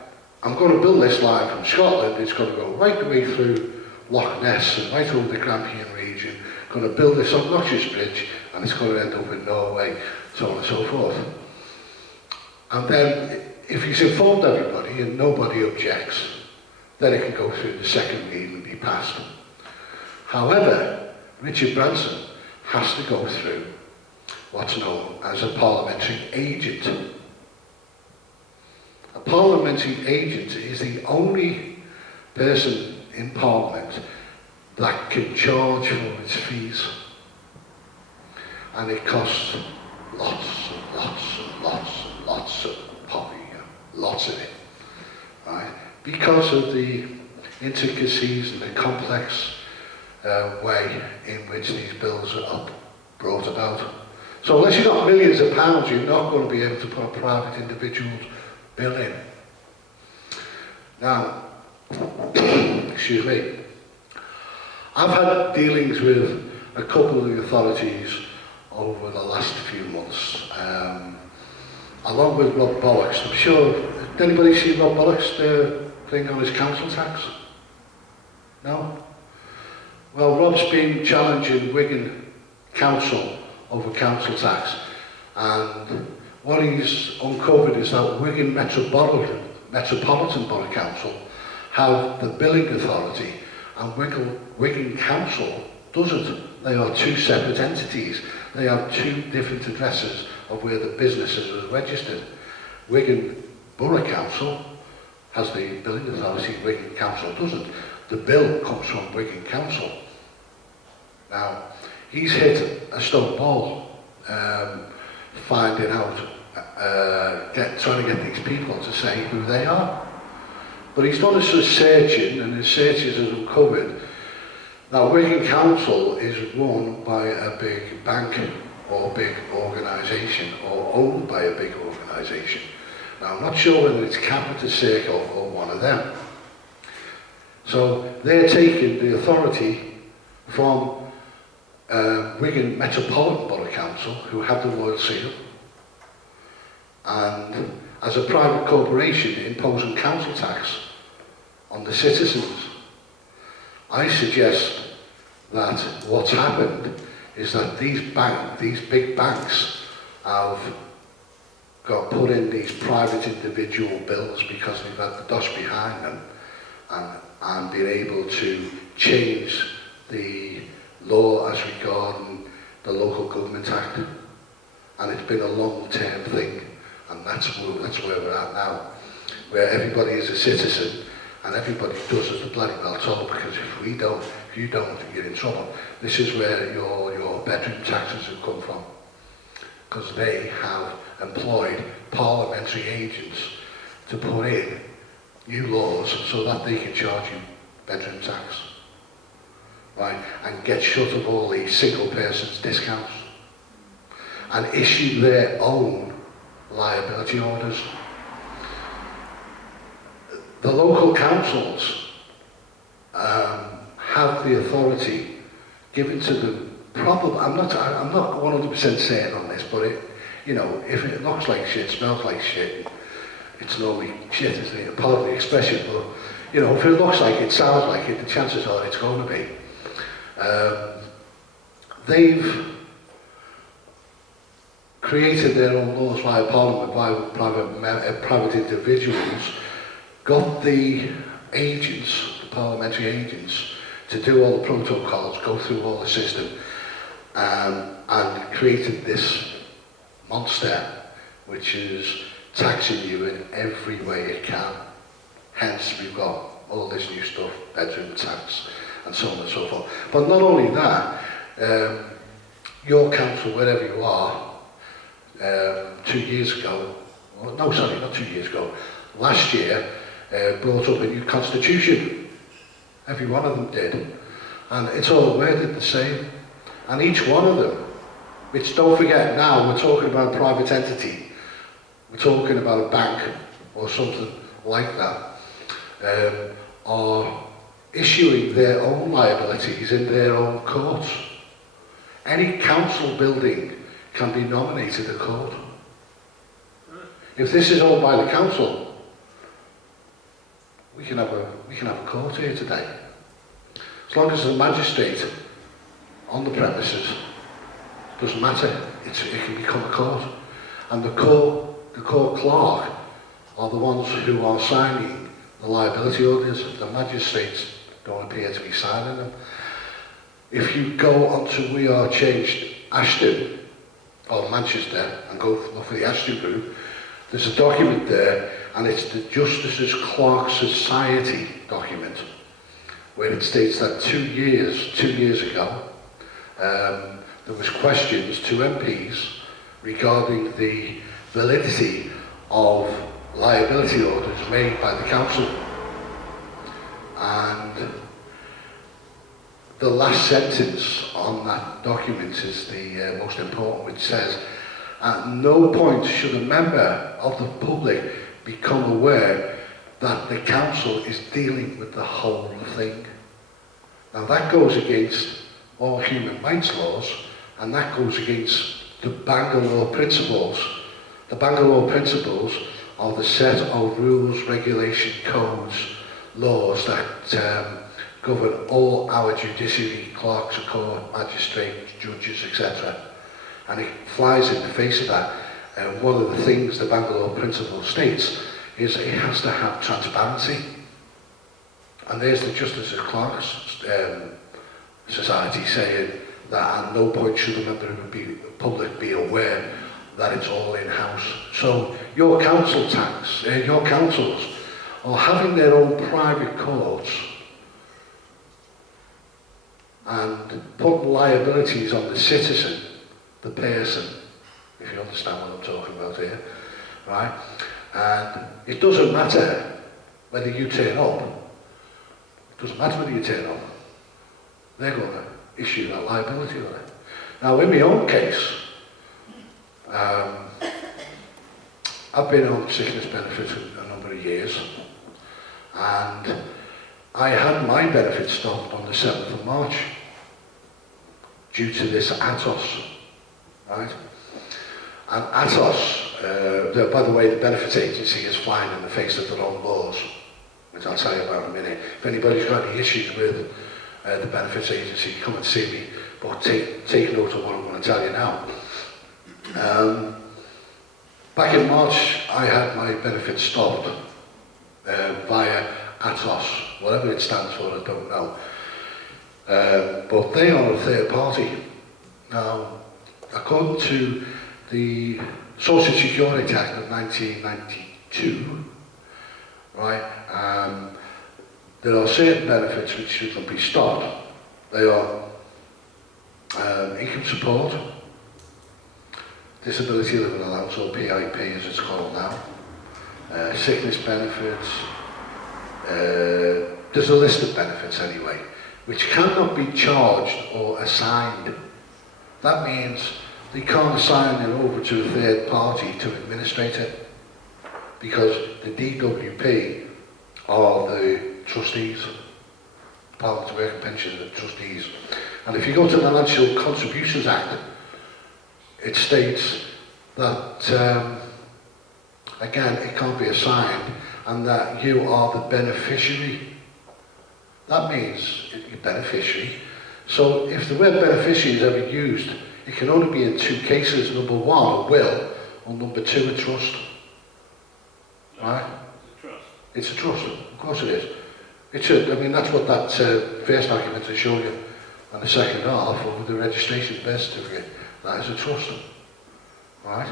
I'm going to build this line from Scotland, it's going to go right the way through Loch Ness and right over the Grampian region, going to build this obnoxious bridge and it's going to end up in Norway, so on and so forth. And then, if he's informed everybody and nobody objects, then it can go through the second reading and be passed. However, Richard Branson has to go through what's known as a parliamentary agent. A parliamentary agent is the only person in Parliament that can charge for its fees. And it costs lots and lots and lots and lots of poppy, lots of it, right? Because of the intricacies and the complex way in which these bills are brought about. So unless you've got millions of pounds, you're not going to be able to put a private individual's bill in. Now, excuse me, I've had dealings with a couple of the authorities over the last few months, along with Rob Bollocks. I'm sure, did anybody see Rob Bollocks' thing on his council tax? No? Well, Rob's been challenging Wigan Council over council tax, and what he's uncovered is that Wigan Metropolitan Borough Council have the billing authority, and Wigan Council doesn't. They are two separate entities. They have two different addresses of where the businesses are registered. Wigan Borough Council has the billing authority, Wigan Council doesn't. The bill comes from Wigan Council. Now, he's hit a stone wall, finding out, trying to get these people to say who they are. But he's done a sort of searching, and his searches has uncovered that Wigan Council is run by a big bank or big organisation, or owned by a big organisation. Now, I'm not sure whether it's Capita Circle or one of them. So they're taking the authority from Wigan Metropolitan Borough Council, who had the Royal Seal, and as a private corporation imposing council tax on the citizens. I suggest that what's happened is that these big banks have got put in these private individual bills because they've had the dosh behind them, and been able to change the law as regarding the Local Government Act. And it's been a long-term thing, and that's where we're at now, where everybody is a citizen and everybody does as the bloody well told, because if you don't, you're in trouble. This is where your bedroom taxes have come from, because they have employed parliamentary agents to put in new laws so that they can charge you bedroom tax, right, and get shut of all these single persons discounts and issue their own liability orders. The local councils have the authority given to them. Probably, I'm not 100% certain on this, but if it looks like shit, smells like shit, it's normally shit, isn't it? Pardon the expression, but if it looks like it, sounds like it, the chances are it's going to be. They've created their own laws via Parliament, via private individuals, got the agents, the parliamentary agents, to do all the protocols, go through all the system, and created this monster which is taxing you in every way it can. Hence we've got all this new stuff, bedroom tax, and so on and so forth. But not only that, your council, wherever you are, 2 years ago, no, sorry, not 2 years ago, last year, brought up a new constitution. Every one of them did. And it's all worded the same. And each one of them, which, don't forget now, we're talking about a private entity. We're talking about a bank or something like that, are issuing their own liabilities in their own courts. Any council building can be nominated a court. If this is owned by the council, we can have a court here today. As long as the magistrate on the premises, doesn't matter, it can become a court. And the court clerk are the ones who are signing the liability orders. The magistrates don't appear to be signing them. If you go onto We Are Changed Ashton, or Manchester, and go look for the Ashton group, there's a document there, and it's the Justices Clerk Society document, where it states that 2 years ago, there was questions to MPs regarding the validity of liability orders made by the council. And the last sentence on that document is the most important, which says, at no point should a member of the public become aware that the council is dealing with the whole thing. Now that goes against all human rights laws, and that goes against the Bangalore principles. The Bangalore principles are the set of rules, regulation, codes, laws that govern all our judiciary, clerks of court, magistrates, judges, etc. And it flies in the face of that. One of the things the Bangalore principle states is it has to have transparency. And there's the Justices Clerks Society saying that at no point should a member of the public be aware that it's all in-house. So your council tax, your councils are having their own private courts, and putting liabilities on the citizen, the person, if you understand what I'm talking about here, right? And it doesn't matter whether you turn up. It doesn't matter whether you turn up. They're going to issue that liability on it. Now, in my own case, I've been on sickness benefits a number of years, and I had my benefits stopped on the 7th of March due to this ATOS, right? And ATOS, by the way, the benefits agency is flying in the face of their own laws, which I'll tell you about in a minute. If anybody's got any issues with the benefits agency, come and see me, but take note of what I'm going to tell you now. Back in March, I had my benefits stopped via ATOS, whatever it stands for, I don't know. But they are a third party. Now, according to the Social Security Act of 1992, right, there are certain benefits which shouldn't be stopped. They are income support, disability living allowance, or PIP as it's called now, sickness benefits, there's a list of benefits anyway, which cannot be charged or assigned. That means they can't assign it over to a third party to administrate it, because the DWP are the trustees, Department of Work and Pensions are the trustees. And if you go to the Financial Contributions Act, it states that, again, it can't be assigned, and that you are the beneficiary. That means you're beneficiary. So if the word beneficiary is ever used, it can only be in two cases. Number one, a will, or number two, a trust. Right? It's a trust, of course it is. It should, I mean, that's what that first argument I showed you, and the second half of the registration birth certificate. That is a trust, right?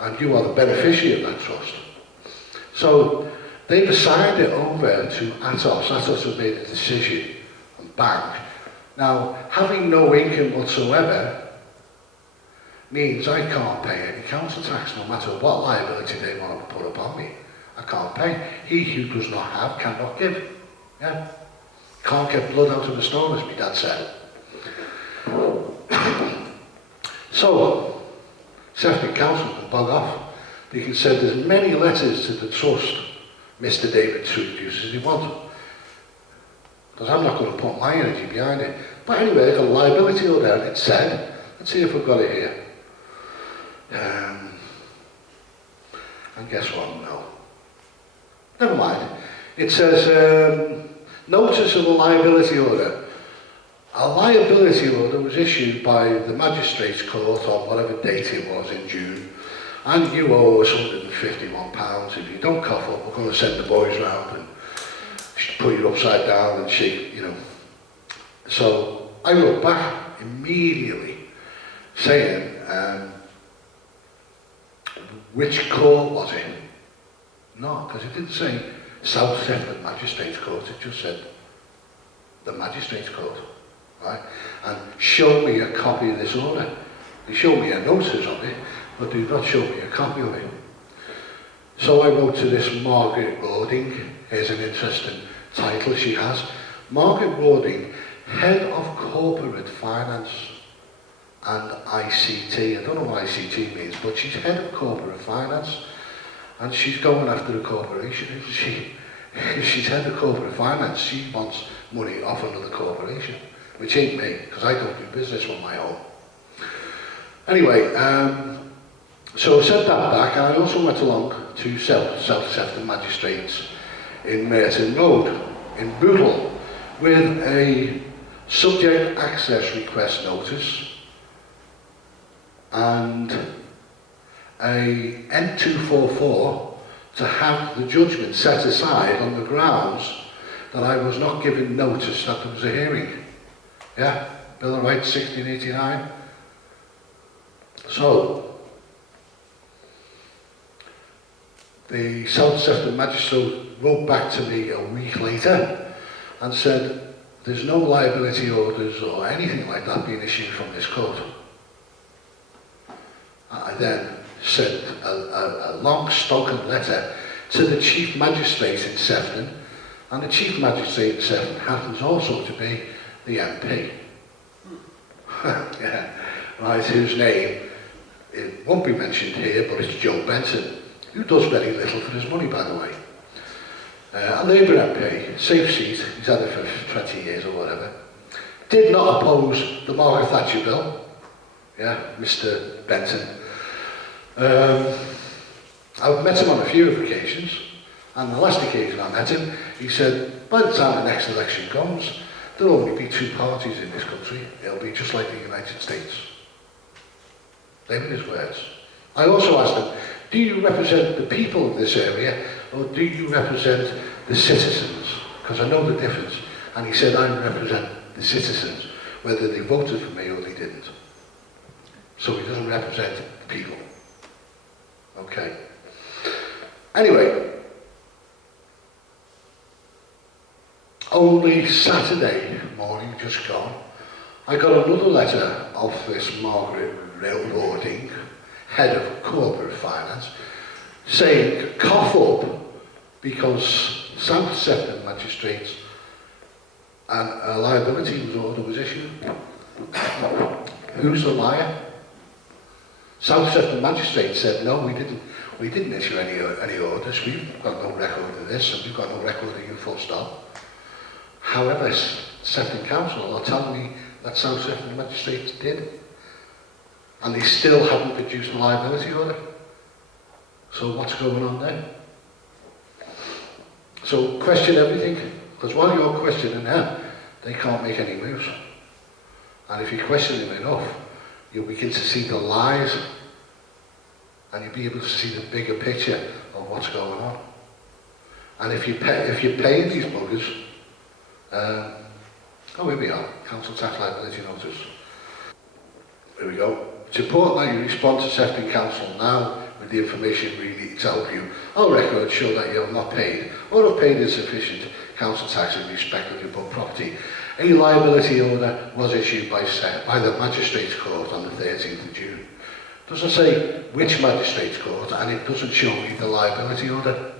And you are the beneficiary of that trust. So they've assigned it over to ATOS. ATOS have made a decision, and bang. Now, having no income whatsoever means I can't pay any council tax, no matter what liability they want to put upon me. I can't pay. He who does not have cannot give. Yeah? Can't get blood out of the stone, as my dad said. So, Sefton Council can bug off. They can send as many letters to the trust, Mr. David, to reduce as they want. Because I'm not going to put my energy behind it. But anyway, I got a liability order, and it said, let's see if we've got it here. And guess what? No. Never mind. It says, notice of a liability order. A liability order was issued by the Magistrates Court on whatever date it was in June, and you owe us £151. If you don't cough up, we're going to send the boys round and put you upside down and shake, you know. So I wrote back immediately saying, which court was it? No, because it didn't say South Sefton Magistrates Court, it just said the Magistrates Court. Right? And show me a copy of this order. They show me a notice of it, but do not show me a copy of it. So I wrote to this Margaret Rawding. Here's an interesting title she has. Margaret Rawding, Head of Corporate Finance and ICT. I don't know what ICT means, but she's Head of Corporate Finance, and she's going after the corporation. If she's Head of Corporate Finance, she wants money off another corporation. Which ain't me, because I don't do business on my own. Anyway, so I sent that back, and I also went along to South Sefton Magistrates in Merton Road, in Bootle, with a subject access request notice and a N244 to have the judgment set aside on the grounds that I was not given notice that there was a hearing. Yeah, Bill of Rights 1689. So, the South Sefton Magistrate wrote back to me a week later and said, there's no liability orders or anything like that being issued from this court. I then sent a long spoken letter to the Chief Magistrate in Sefton, and the Chief Magistrate in Sefton happens also to be the MP. Yeah, right, whose name, it won't be mentioned here, but it's Joe Benson, who does very little for his money, by the way. A Labour MP, safe seat, he's had it for 20 years or whatever, did not oppose the Margaret Thatcher bill, yeah, Mr. Benson. I've met him on a few occasions, and the last occasion I met him, he said, by the time the next election comes, there'll only be two parties in this country. It'll be just like the United States. They were his words. I also asked him, do you represent the people of this area, or do you represent the citizens? Because I know the difference. And he said, I represent the citizens, whether they voted for me or they didn't. So he doesn't represent the people. Okay. Anyway, only Saturday morning, just gone, I got another letter off this Margaret Rowling, head of corporate finance, saying, cough up, because South Sefton magistrates and a liability order was issued. Who's the liar? South Sefton magistrate said, no, we didn't issue any orders. We've got no record of this, and we've got no record of you, full stop. However, Sefton Council are telling me that South Sefton magistrates did, and they still haven't produced a liability order. So what's going on there? So question everything, because while you're questioning them, they can't make any moves. And if you question them enough, you'll begin to see the lies, and you'll be able to see the bigger picture of what's going on. And if you're paying these buggers, oh, here we are, council tax liability notice. Here we go. It's important that you respond to Sefton Council now with the information we need to help you. Our records show that you have not paid or have paid insufficient council tax in respect of your book property. A liability order was issued by the Magistrates Court on the 13th of June. It doesn't say which Magistrates Court, and it doesn't show me the liability order.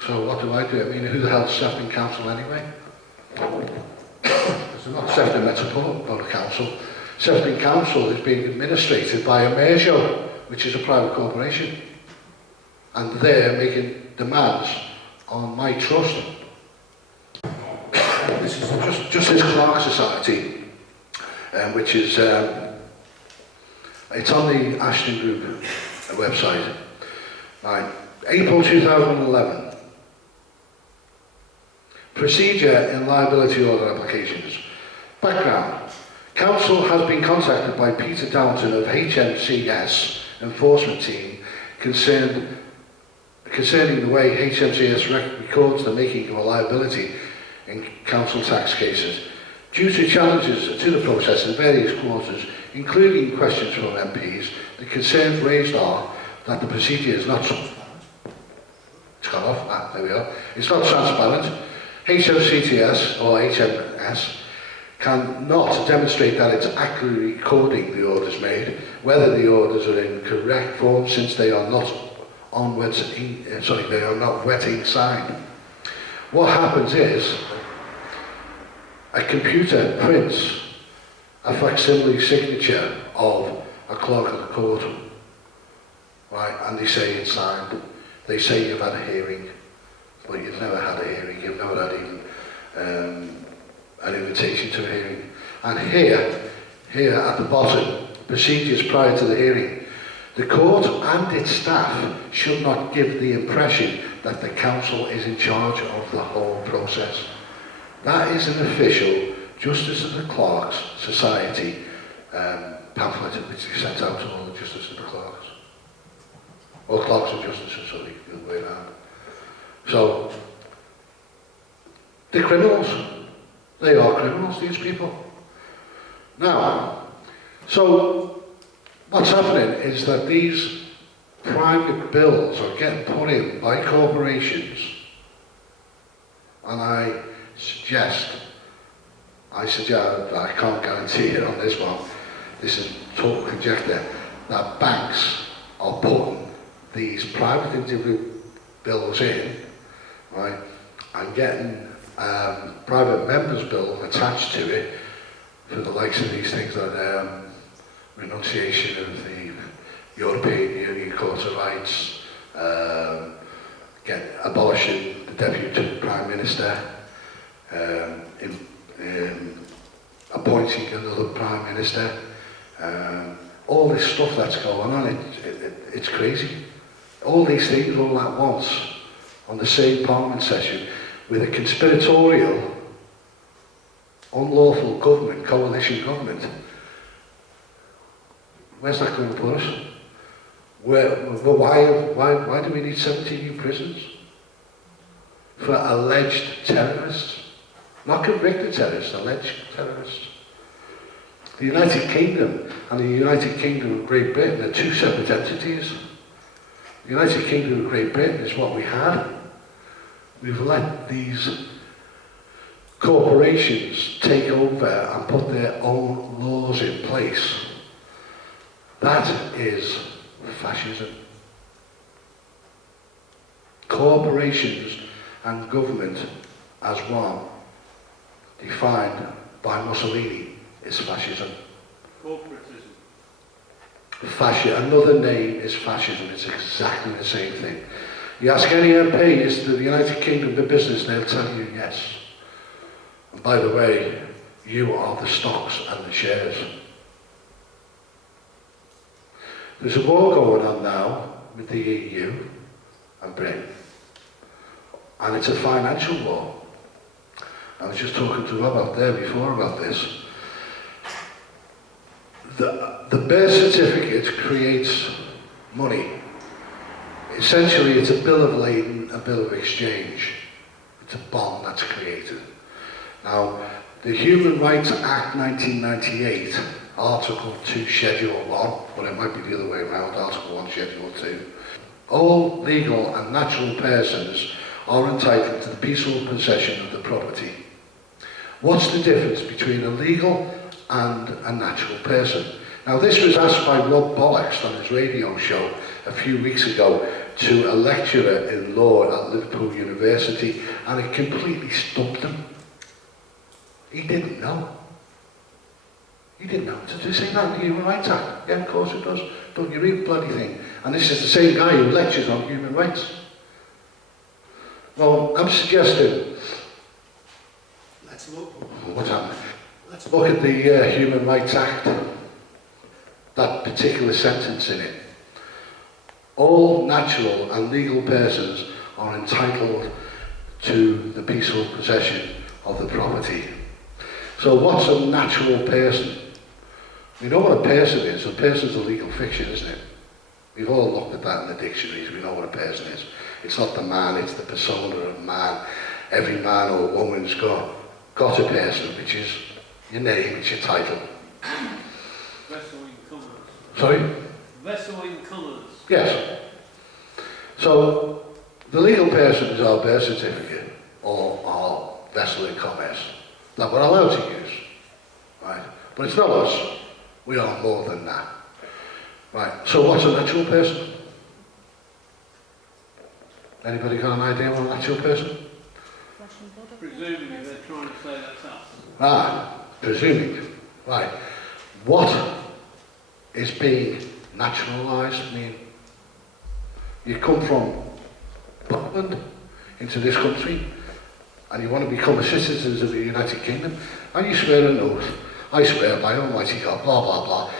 So what do? I mean, who the hell's Sefton Council anyway? It's not Sefton Metropolitan Council. Sefton Council is being administrated by a Mershow, which is a private corporation. And they're making demands on my trust. This is Justice Clerk Society, which is, it's on the Ashton Group website. Right. April 2011. Procedure in liability order applications. Background. Council has been contacted by Peter Downton of HMCS enforcement team concerning the way HMCS records the making of a liability in council tax cases. Due to challenges to the process in various quarters, including questions from MPs, the concerns raised are that the procedure is not... It's gone off. There we are. It's not transparent. HMCTS or HMS cannot demonstrate that it's accurately recording the orders made, whether the orders are in correct form since they are not they are not wet ink signed. What happens is a computer prints a facsimile signature of a clerk of the court, right? And they say it's signed. They say you've had a hearing, but you've never had a hearing. You've never had even an invitation to a hearing. And here at the bottom, procedures prior to the hearing. The court and its staff should not give the impression that the council is in charge of the whole process. That is an official Justice of the Clerks Society pamphlet which is sent out to all the Justice of the Clerks. Or Clerks and Justices, sorry, the other way around. So, they're criminals. They are criminals, these people. Now, so what's happening is that these private bills are getting put in by corporations, and I suggest I suggest, I can't guarantee it on this one, this is total conjecture, that banks are putting these private individual bills in, right, and getting private members' bill attached to it for the likes of these things like renunciation of the European Union Court of Rights, abolishing the Deputy Prime Minister, appointing another Prime Minister, all this stuff that's going on, it's crazy. All these things all at once on the same Parliament session with a conspiratorial, unlawful government, coalition government. Where's that going to put us? Why do we need 17 new prisons? For alleged terrorists. Not convicted terrorists, alleged terrorists. The United Kingdom and the United Kingdom of Great Britain are two separate entities. The United Kingdom of Great Britain is what we had. We've let these corporations take over and put their own laws in place. That is fascism. Corporations and government as one, defined by Mussolini, is fascism. Corporatism. Another name is fascism. It's exactly the same thing. You ask any MP, is the United Kingdom the business? They'll tell you yes. And by the way, you are the stocks and the shares. There's a war going on now with the EU and Britain. And it's a financial war. I was just talking to Rob out there before about this. The birth certificate creates money. Essentially, it's a bill of lading, a bill of exchange. It's a bond that's created. Now, the Human Rights Act 1998, Article 2, Schedule 1, but it might be the other way around, Article 1, Schedule 2. All legal and natural persons are entitled to the peaceful possession of the property. What's the difference between a legal and a natural person? Now, this was asked by Rob Bollocks on his radio show a few weeks ago to a lecturer in law at Liverpool University, and it completely stumped him. He didn't know. He didn't know. Does it say that in the Human Rights Act? Yeah, of course it does. Don't you read the bloody thing? And this is the same guy who lectures on human rights. Well, I'm suggesting, let's look. What's happening? Let's look at the Human Rights Act. That particular sentence in it. All natural and legal persons are entitled to the peaceful possession of the property. So what's a natural person? We know what a person is. A person's a legal fiction, isn't it? We've all looked at that in the dictionaries. We know what a person is. It's not the man, it's the persona of man. Every man or woman's got a person, which is your name, it's your title. Vessel in colours. Sorry? Vessel in colours. Yes. So, the legal person is our birth certificate or our vessel in commerce that we're allowed to use, right? But it's not us. We are more than that, right? So, what's a natural person? Anybody got an idea what a natural person? Presumably they're trying to say that's us. Ah, presuming, right. What is being naturalised? I mean, you come from Scotland into this country and you want to become a citizen of the United Kingdom and you swear an oath. I swear by Almighty God, blah, blah, blah.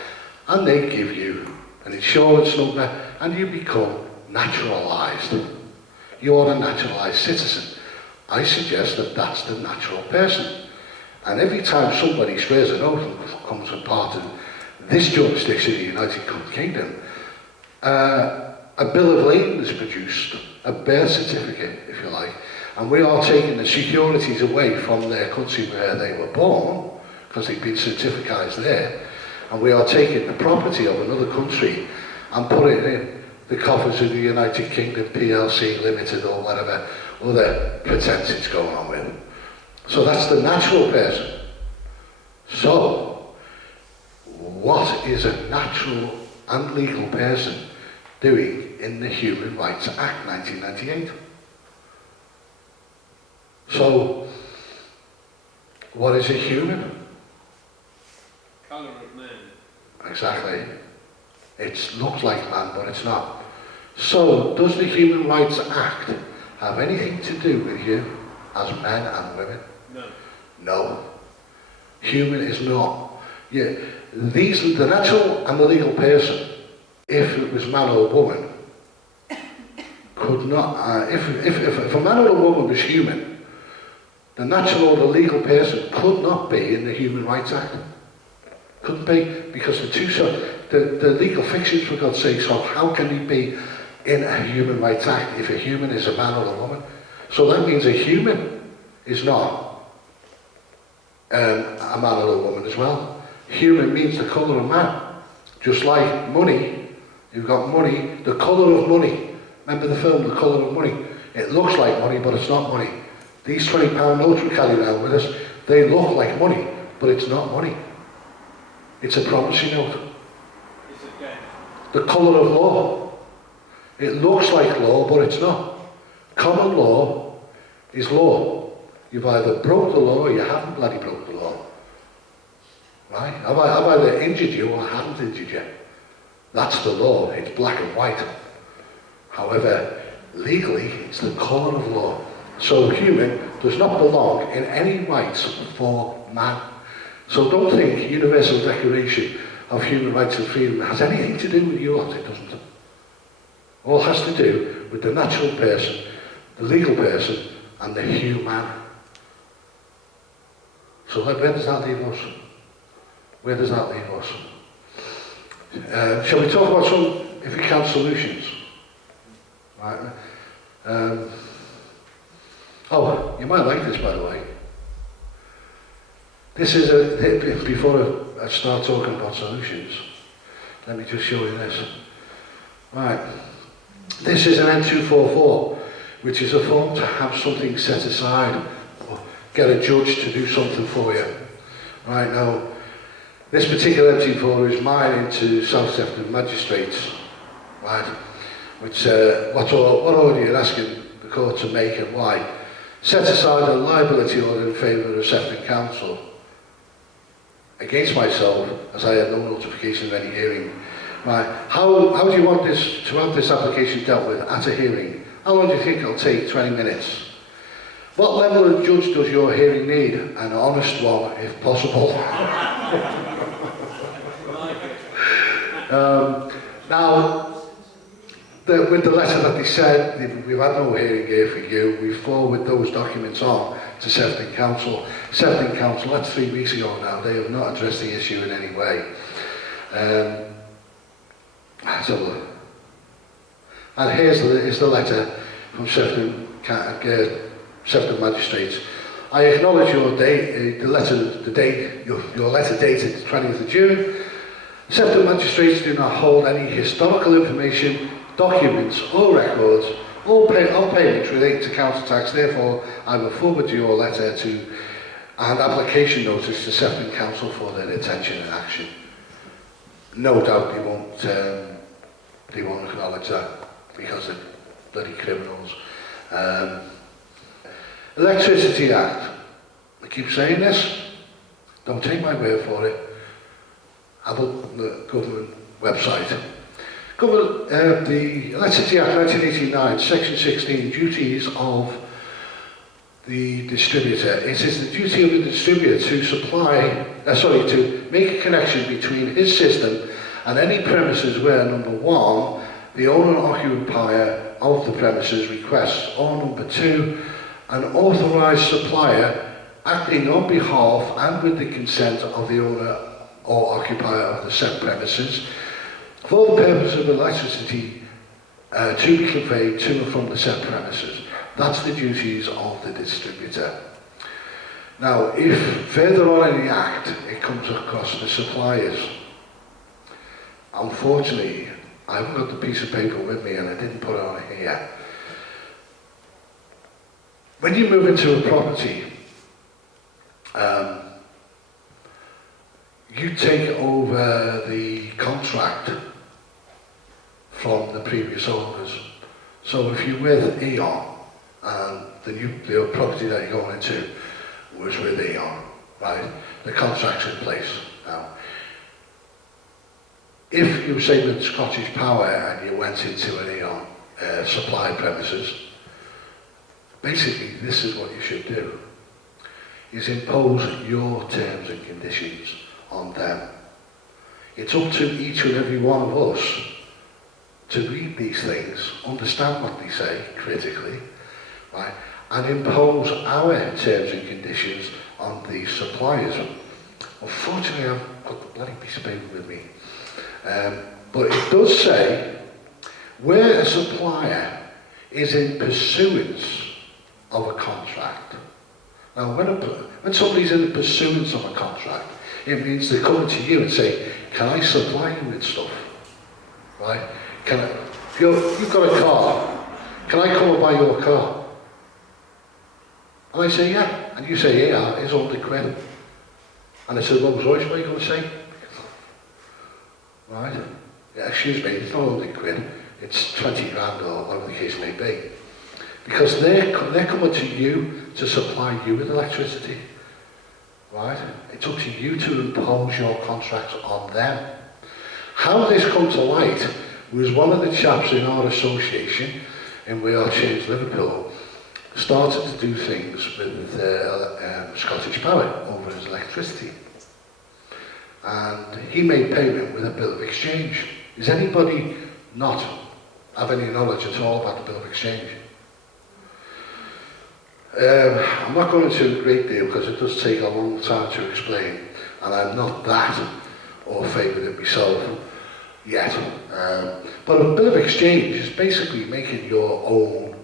And they give you an insurance number and you become naturalised. You are a naturalised citizen. I suggest that that's the natural person. And every time somebody swears an oath and becomes a part of this jurisdiction in the United Kingdom, a bill of lading is produced, a birth certificate, if you like, and we are taking the securities away from their country where they were born, because they've been certificized there, and we are taking the property of another country and putting it in the coffers of the United Kingdom PLC Limited or whatever other pretense it's going on with. So that's the natural person. So, what is a natural and legal person doing in the Human Rights Act 1998? So, what is a human? Colour of man. Exactly. It looks like man, but it's not. So, does the Human Rights Act have anything to do with you as men and women? No. No. Human is not. Yeah, the natural and the legal person, if it was man or woman, could not, if a man or a woman was human, the natural or the legal person could not be in the Human Rights Act. Couldn't be, because the legal fictions, for God's sake, so how can he be in a Human Rights Act if a human is a man or a woman? So that means a human is not a man or a woman as well. Human means the colour of man. Just like money, you've got money, the colour of money. Remember the film, The Colour of Money? It looks like money, but it's not money. These £20 notes we carry around with us, they look like money, but it's not money. It's a promissory note. It's a debt. The colour of law. It looks like law, but it's not. Common law is law. You've either broke the law or you haven't bloody broke the law. Right? I've either injured you or I haven't injured you. That's the law. It's black and white. However, legally, it's the colour of law. So human does not belong in any rights for man. So don't think Universal Declaration of Human Rights and Freedom has anything to do with you lot. It doesn't. All has to do with the natural person, the legal person, and the human. So where does that leave us? Where does that leave us? Shall we talk about some, if we can, solutions? Right. Oh, you might like this, by the way. This is before I start talking about solutions, let me just show you this. Right. This is an N244, which is a form to have something set aside, or get a judge to do something for you. Right now, this particular N24 is mine into South Sefton Magistrates, right? Which, what order you're asking the court to make and why? Set aside a liability order in favour of Sefton Council against myself, as I had no notification of any hearing. Right. How do you want this to have this application dealt with at a hearing? How long do you think it'll take? 20 minutes. What level of judge does your hearing need? An honest one, if possible. Now, with the letter that they said, we've had no hearing here for you, we forward those documents on to Sefton Council. Sefton Council, that's 3 weeks ago now, they have not addressed the issue in any way. And here's the letter from Sefton Magistrates. I acknowledge your date, your letter dated 20th of June. Sefton Magistrates do not hold any historical information, documents or records or payments relating to council tax. Therefore, I will forward your letter and application notice to Sefton Council for their attention and action. No doubt they won't acknowledge that because they're bloody criminals. Electricity Act. I keep saying this. Don't take my word for it. Have a look at the government website. The Electricity Act 1989, Section 16, duties of the distributor. It is the duty of the distributor to make a connection between his system and any premises where, number one, the owner or occupier of the premises requests, or number two, an authorised supplier acting on behalf and with the consent of the owner or occupier of the said premises for the purpose of electricity to be conveyed to and from the said premises. That's the duties of the distributor. Now, if further on in the Act it comes across the suppliers, unfortunately, I haven't got the piece of paper with me and I didn't put it on here. When you move into a property, you take over the contract from the previous owners. So if you're with E.ON and the property that you're going into was with E.ON, right? The contract's in place now. If you say with Scottish Power and you went into an E.ON supply premises, basically this is what you should do, is impose your terms and conditions on them. It's up to each and every one of us to read these things, understand what they say critically, right, and impose our terms and conditions on these suppliers. Unfortunately, I've got the bloody piece of paper with me. But it does say, where a supplier is in pursuance of a contract. Now, when somebody's in pursuance of a contract, it means they're coming to you and say, can I supply you with stuff? Right? You've got a car, can I come and buy your car? And I say, yeah. And you say, yeah, it's £100. And I said, Rolls Royce, what are you going to say? Right? Yeah, excuse me, it's not £100, it's 20 grand or whatever the case may be. Because they're coming to you to supply you with electricity. Right? It's up to you to impose your contracts on them. How this come to light was one of the chaps in our association, in We Are Change Liverpool, started to do things with Scottish Power over his electricity. And he made payment with a bill of exchange. Does anybody not have any knowledge at all about the bill of exchange? I'm not going into a great deal because it does take a long time to explain, and I'm not that au fait with it myself yet. But a bill of exchange is basically making your own,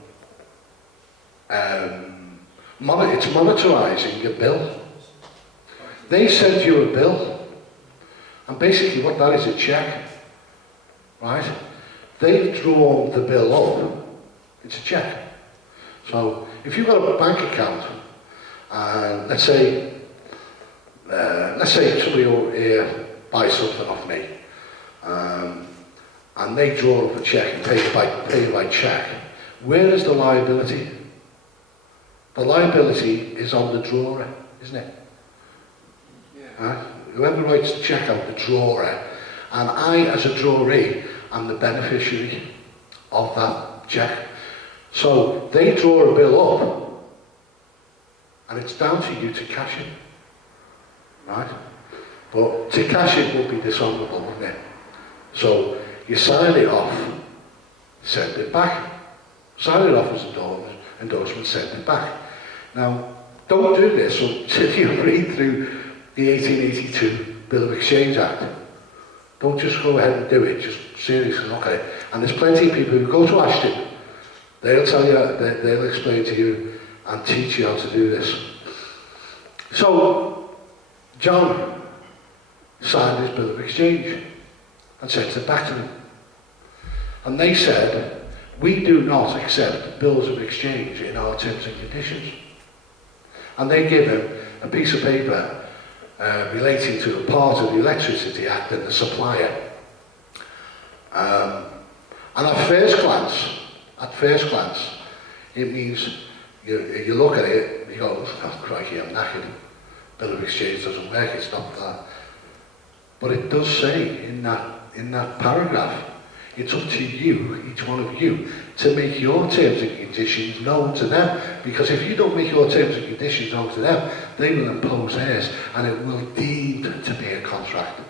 it's monetarising your bill. They send you a bill, and basically what that is, a cheque, right? They've drawn the bill up, it's a cheque. So if you've got a bank account, and let's say somebody over here buys something off me, and they draw up a cheque and pay you by cheque, where is the liability? The liability is on the drawer, isn't it? Yeah. Whoever writes the cheque out, the drawer, and I, as a drawee, am the beneficiary of that cheque. So they draw a bill up, and it's down to you to cash it, right? But to cash it would be dishonourable, wouldn't it? So you sign it off, send it back. Sign it off as endorsement, send it back. Now, don't do this until you read through the 1882 Bill of Exchange Act. Don't just go ahead and do it, just seriously look at it. And there's plenty of people who go to Ashton, they'll tell you, they'll explain to you and teach you how to do this. So, John signed his Bill of Exchange and sent it back to them. And they said, we do not accept bills of exchange in our terms and conditions. And they gave him a piece of paper relating to a part of the Electricity Act and the supplier. And at first glance, it means you look at it, you go, oh, crikey, I'm knackered. Bill of exchange doesn't work, it's not that. But it does say in that paragraph, it's up to you, each one of you, to make your terms and conditions known to them. Because if you don't make your terms and conditions known to them, they will impose theirs, and it will deemed to be a contract.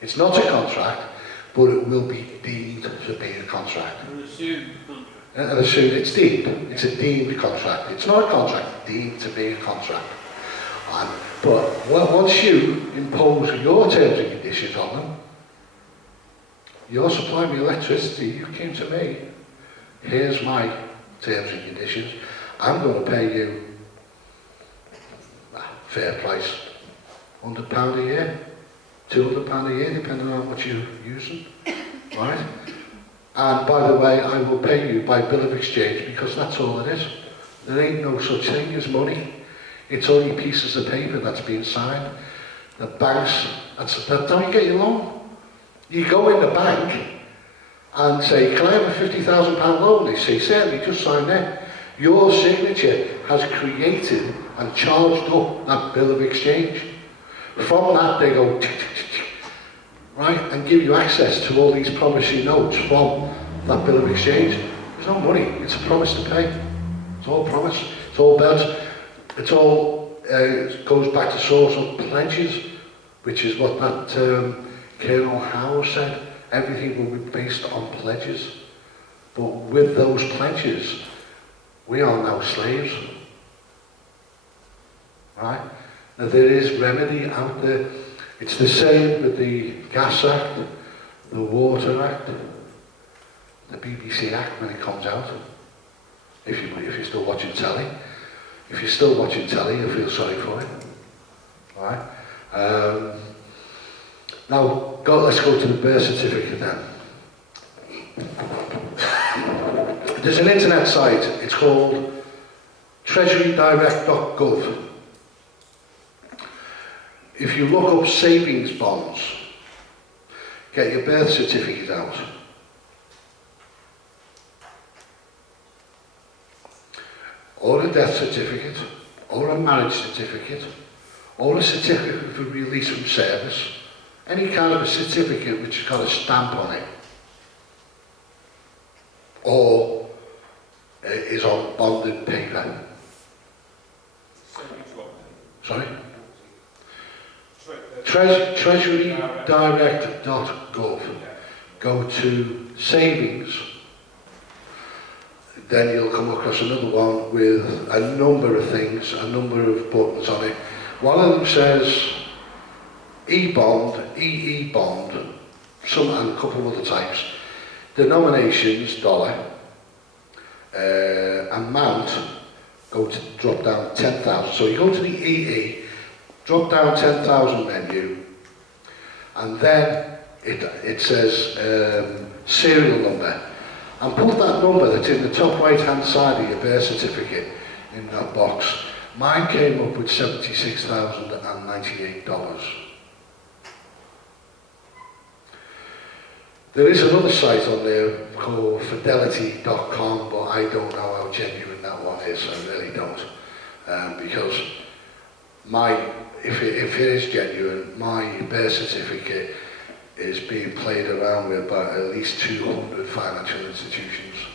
It's not a contract, but it will be deemed to be a contract. An assumed contract. And assumed, it's deemed. It's a deemed contract. It's not a contract, deemed to be a contract. But once you impose your terms and conditions on them, you're supplying me electricity, you came to me, here's my terms and conditions, I'm going to pay you fair price, £100 a year, £200 a year, depending on how much you're using, right? And by the way, I will pay you by bill of exchange, because that's all it is. There ain't no such thing as money. It's only pieces of paper that's being signed. The banks, that don't get you loan. You go in the bank and say, can I have a £50,000 loan? They say, certainly, just sign there. Your signature has created and charged up that bill of exchange. From that, they go, tick, tick, tick, tick, right, and give you access to all these promissory notes from that bill of exchange. There's no money, it's a promise to pay. It's all promise, it's all bells. It's all, it goes back to source of pledges, which is what that Colonel Howe said. Everything will be based on pledges. But with those pledges, we are now slaves. Right? Now there is remedy out there. It's the same with the Gas Act, the Water Act, the BBC Act when it comes out. If you're still watching telly. If you're still watching telly, you feel sorry for it. Right? Now, let's go to the birth certificate then. There's an internet site, it's called treasurydirect.gov. If you look up savings bonds, get your birth certificate out. Or a death certificate, or a marriage certificate, or a certificate for release from service. Any kind of a certificate which has got a stamp on it, or is on bonded paper. Sorry? Treasurydirect.gov. Go to savings, then you'll come across another one with a number of things, a number of buttons on it. One of them says E-bond, EE bond, some and a couple of other types. Denominations, dollar. Amount, go to drop down 10,000. So you go to the EE, drop down 10,000 menu, and then it says serial number. And put that number that's in the top right hand side of your birth certificate in that box. Mine came up with $76,098. There is another site on there called fidelity.com, but I don't know how genuine that one is, I really don't. Because if it is genuine, my birth certificate is being played around with by at least 200 financial institutions.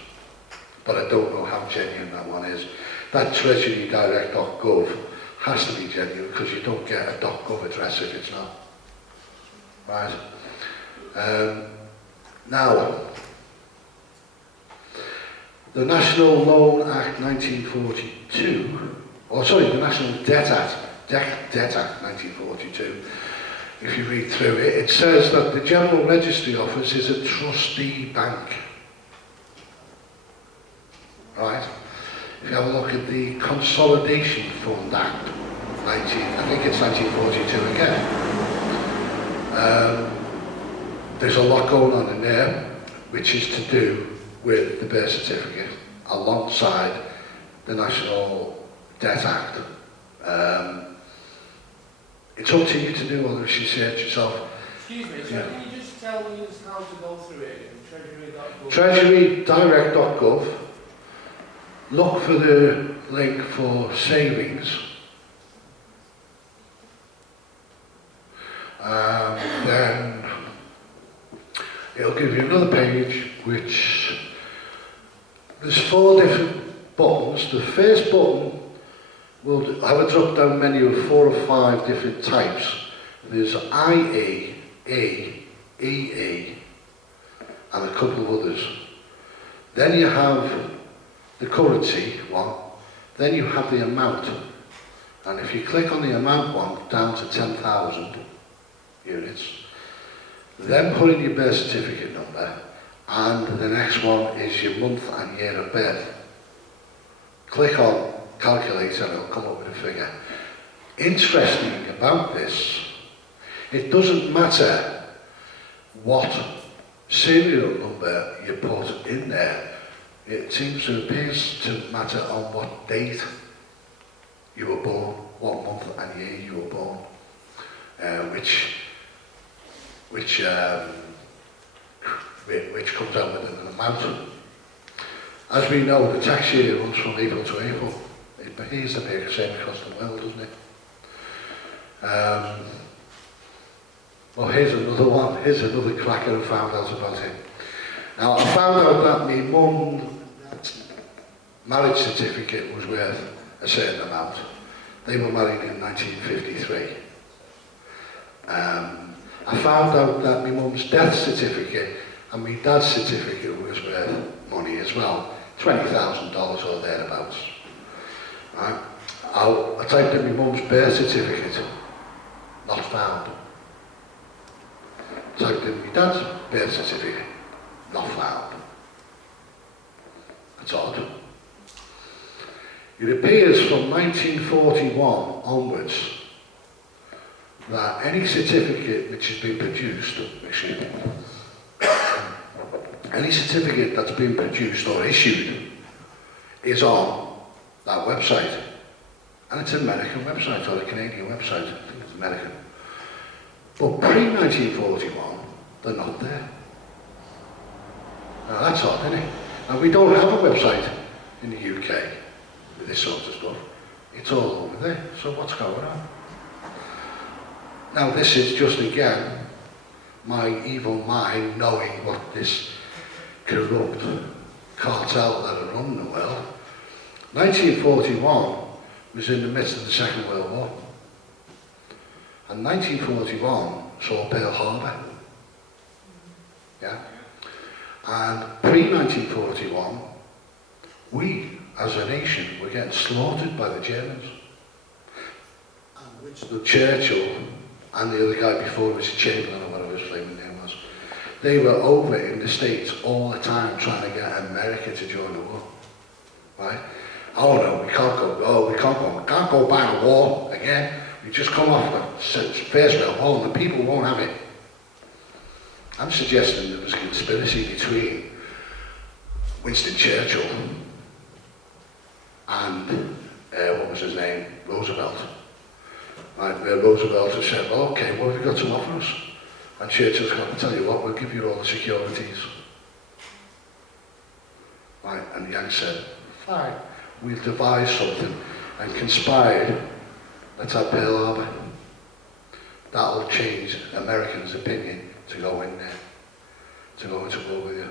But I don't know how genuine that one is. That treasurydirect.gov has to be genuine because you don't get a .gov address if it's not. Right? Now, the National Loan Act 1942, the National Debt Act 1942, if you read through it, it says that the General Registry Office is a trustee bank. Right? If you have a look at the Consolidation Fund Act, I think it's 1942 again. There's a lot going on in there, which is to do with the birth certificate, alongside the National Debt Act. It's up to you to do all the research yourself. Excuse me, so can you just tell me how to go through it again? Treasurydirect.gov. Look for the link for savings. Then it'll give you another page which there's 4 different buttons. The first button will have a drop down menu of 4 or 5 different types. There's IE, A, EE and a couple of others. Then you have the currency one, then you have the amount. And if you click on the amount one down to 10,000 units, then put in your birth certificate number, and the next one is your month and year of birth. Click on calculate and it'll come up with a figure. Interesting about this, it doesn't matter what serial number you put in there. It appears to matter on what date you were born, what month and year you were born. which comes out with an amount. As we know, the tax year runs from April to April. It behaves the same across the world, doesn't it? Well, here's another one. Here's another cracker who found out about it. Now, I found out that my mum's marriage certificate was worth a certain amount. They were married in 1953. I found out that my mum's death certificate and my dad's certificate was worth money as well, $20,000 or thereabouts. Right? I typed in my mum's birth certificate, not found. Typed in my dad's birth certificate, not found. That's odd. It appears from 1941 onwards that any certificate which has been produced, any certificate that's been produced or issued is on that website. And it's an American website or a Canadian website, I think it's American. But pre-1941, they're not there. Now that's odd, isn't it? And we don't have a website in the UK with this sort of stuff. It's all over there, so what's going on? Now this is just again my evil mind knowing what this corrupt cartel that are running the world. 1941 was in the midst of the Second World War. And 1941 saw Pearl Harbor. Yeah? And pre-1941, we as a nation were getting slaughtered by the Germans. And Winston Churchill and the other guy before, was Chamberlain or whatever his flaming name was, they were over in the States all the time trying to get America to join the war. Right? Oh no, we can't go back to war again. We just come off the First World War and the people won't have it. I'm suggesting there was a conspiracy between Winston Churchill and, what was his name, Roosevelt. Right, where Roosevelt has said, well, okay, what have you got to offer us? And Churchill's going to tell you what, we'll give you all the securities. Right, and the Yanks said, fine, we'll devise something and conspired. Let's have Pearl Harbor. That'll change Americans' opinion to go in there, to go into war with you.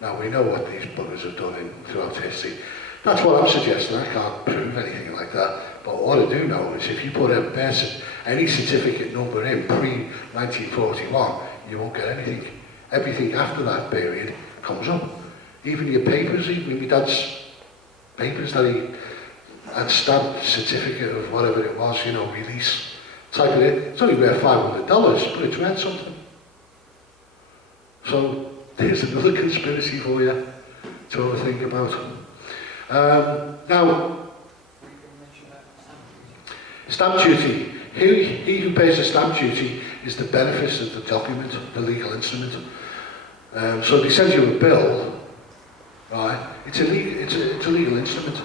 Now we know what these buggers have done throughout history. That's what I'm suggesting. I can't prove anything like that. But what I do know is if you put any certificate number in pre-1941, you won't get anything. Everything after that period comes up. Even your papers, even my dad's papers that he had stamped certificate of whatever it was, you know, release. Type it in. It's only worth $500, but it's worth something. So there's another conspiracy for you to have a think about. Now, stamp duty. He who pays the stamp duty is the benefice of the document, the legal instrument. So if he sends you a bill, right, it's a legal instrument.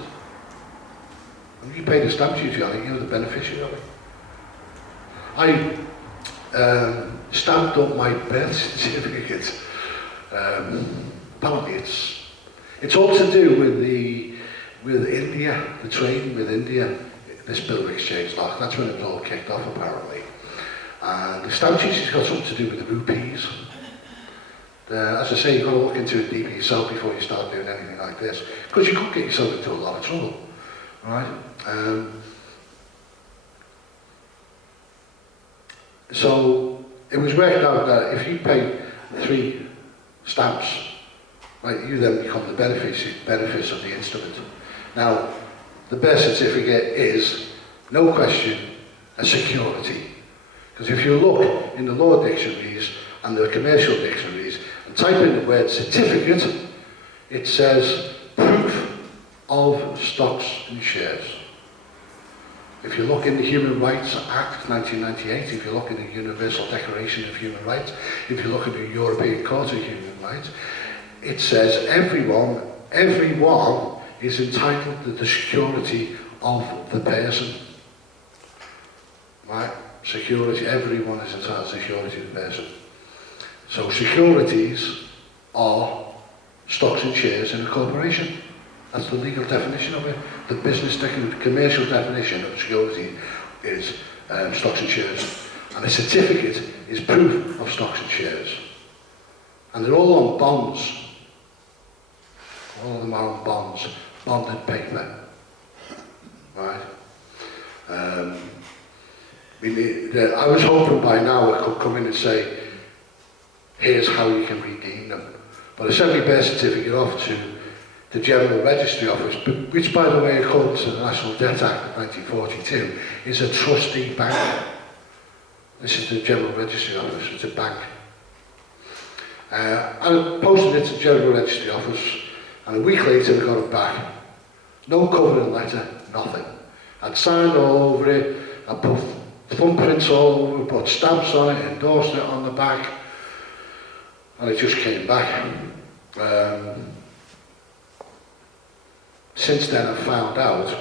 And you pay the stamp duty on it, you're the beneficiary of it. I stamped up my birth certificate. Apparently it's all to do with India, the trading with India, this bill of exchange law. That's when it was all kicked off apparently. And the stamp duty's got something to do with the rupees. As I say, you've got to look into it deeper yourself before you start doing anything like this, because you could get yourself into a lot of trouble, right? So it was worked out that if you pay 3 stamps, right, you then become the benefice of the instrument. Now, the birth certificate is, no question, a security. Because if you look in the law dictionaries and the commercial dictionaries and type in the word certificate, it says proof of stocks and shares. If you look in the Human Rights Act 1998, if you look in the Universal Declaration of Human Rights, if you look at the European Court of Human Rights, it says everyone is entitled to the security of the person. Right? Security, everyone is entitled to security to the person. So securities are stocks and shares in a corporation. That's the legal definition of it. The commercial definition of security is stocks and shares. And a certificate is proof of stocks and shares. And they're all on bonds. All of them are on bonds, bonded paper. Right? I was hoping by now I could come in and say, here's how you can redeem them. But I sent my birth certificate off to the General Registry Office, which, by the way, according to the National Debt Act of 1942, is a trustee bank. This is the General Registry Office, it's a bank. I posted it to the General Registry Office, and a week later I got it back. No covering letter, nothing. I'd signed all over it, I put thumbprints all over it, put stamps on it, endorsed it on the back, and it just came back. Since then I've found out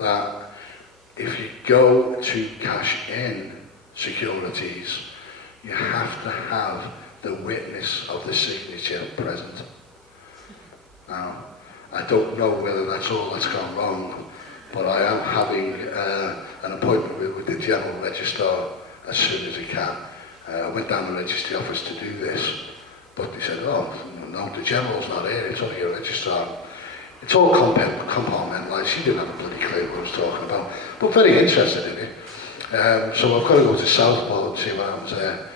that if you go to cash in securities, you have to have the witness of the signature present. Now, I don't know whether that's all that's gone wrong, but I am having an appointment with the General Registrar as soon as I can. I went down to the registry office to do this, but they said, oh, no, the General's not here, it's only a registrar. It's all compartmentalised. She didn't have a bloody clue what I was talking about, but very interested in it. So I've got to go to Southport and see what happens there.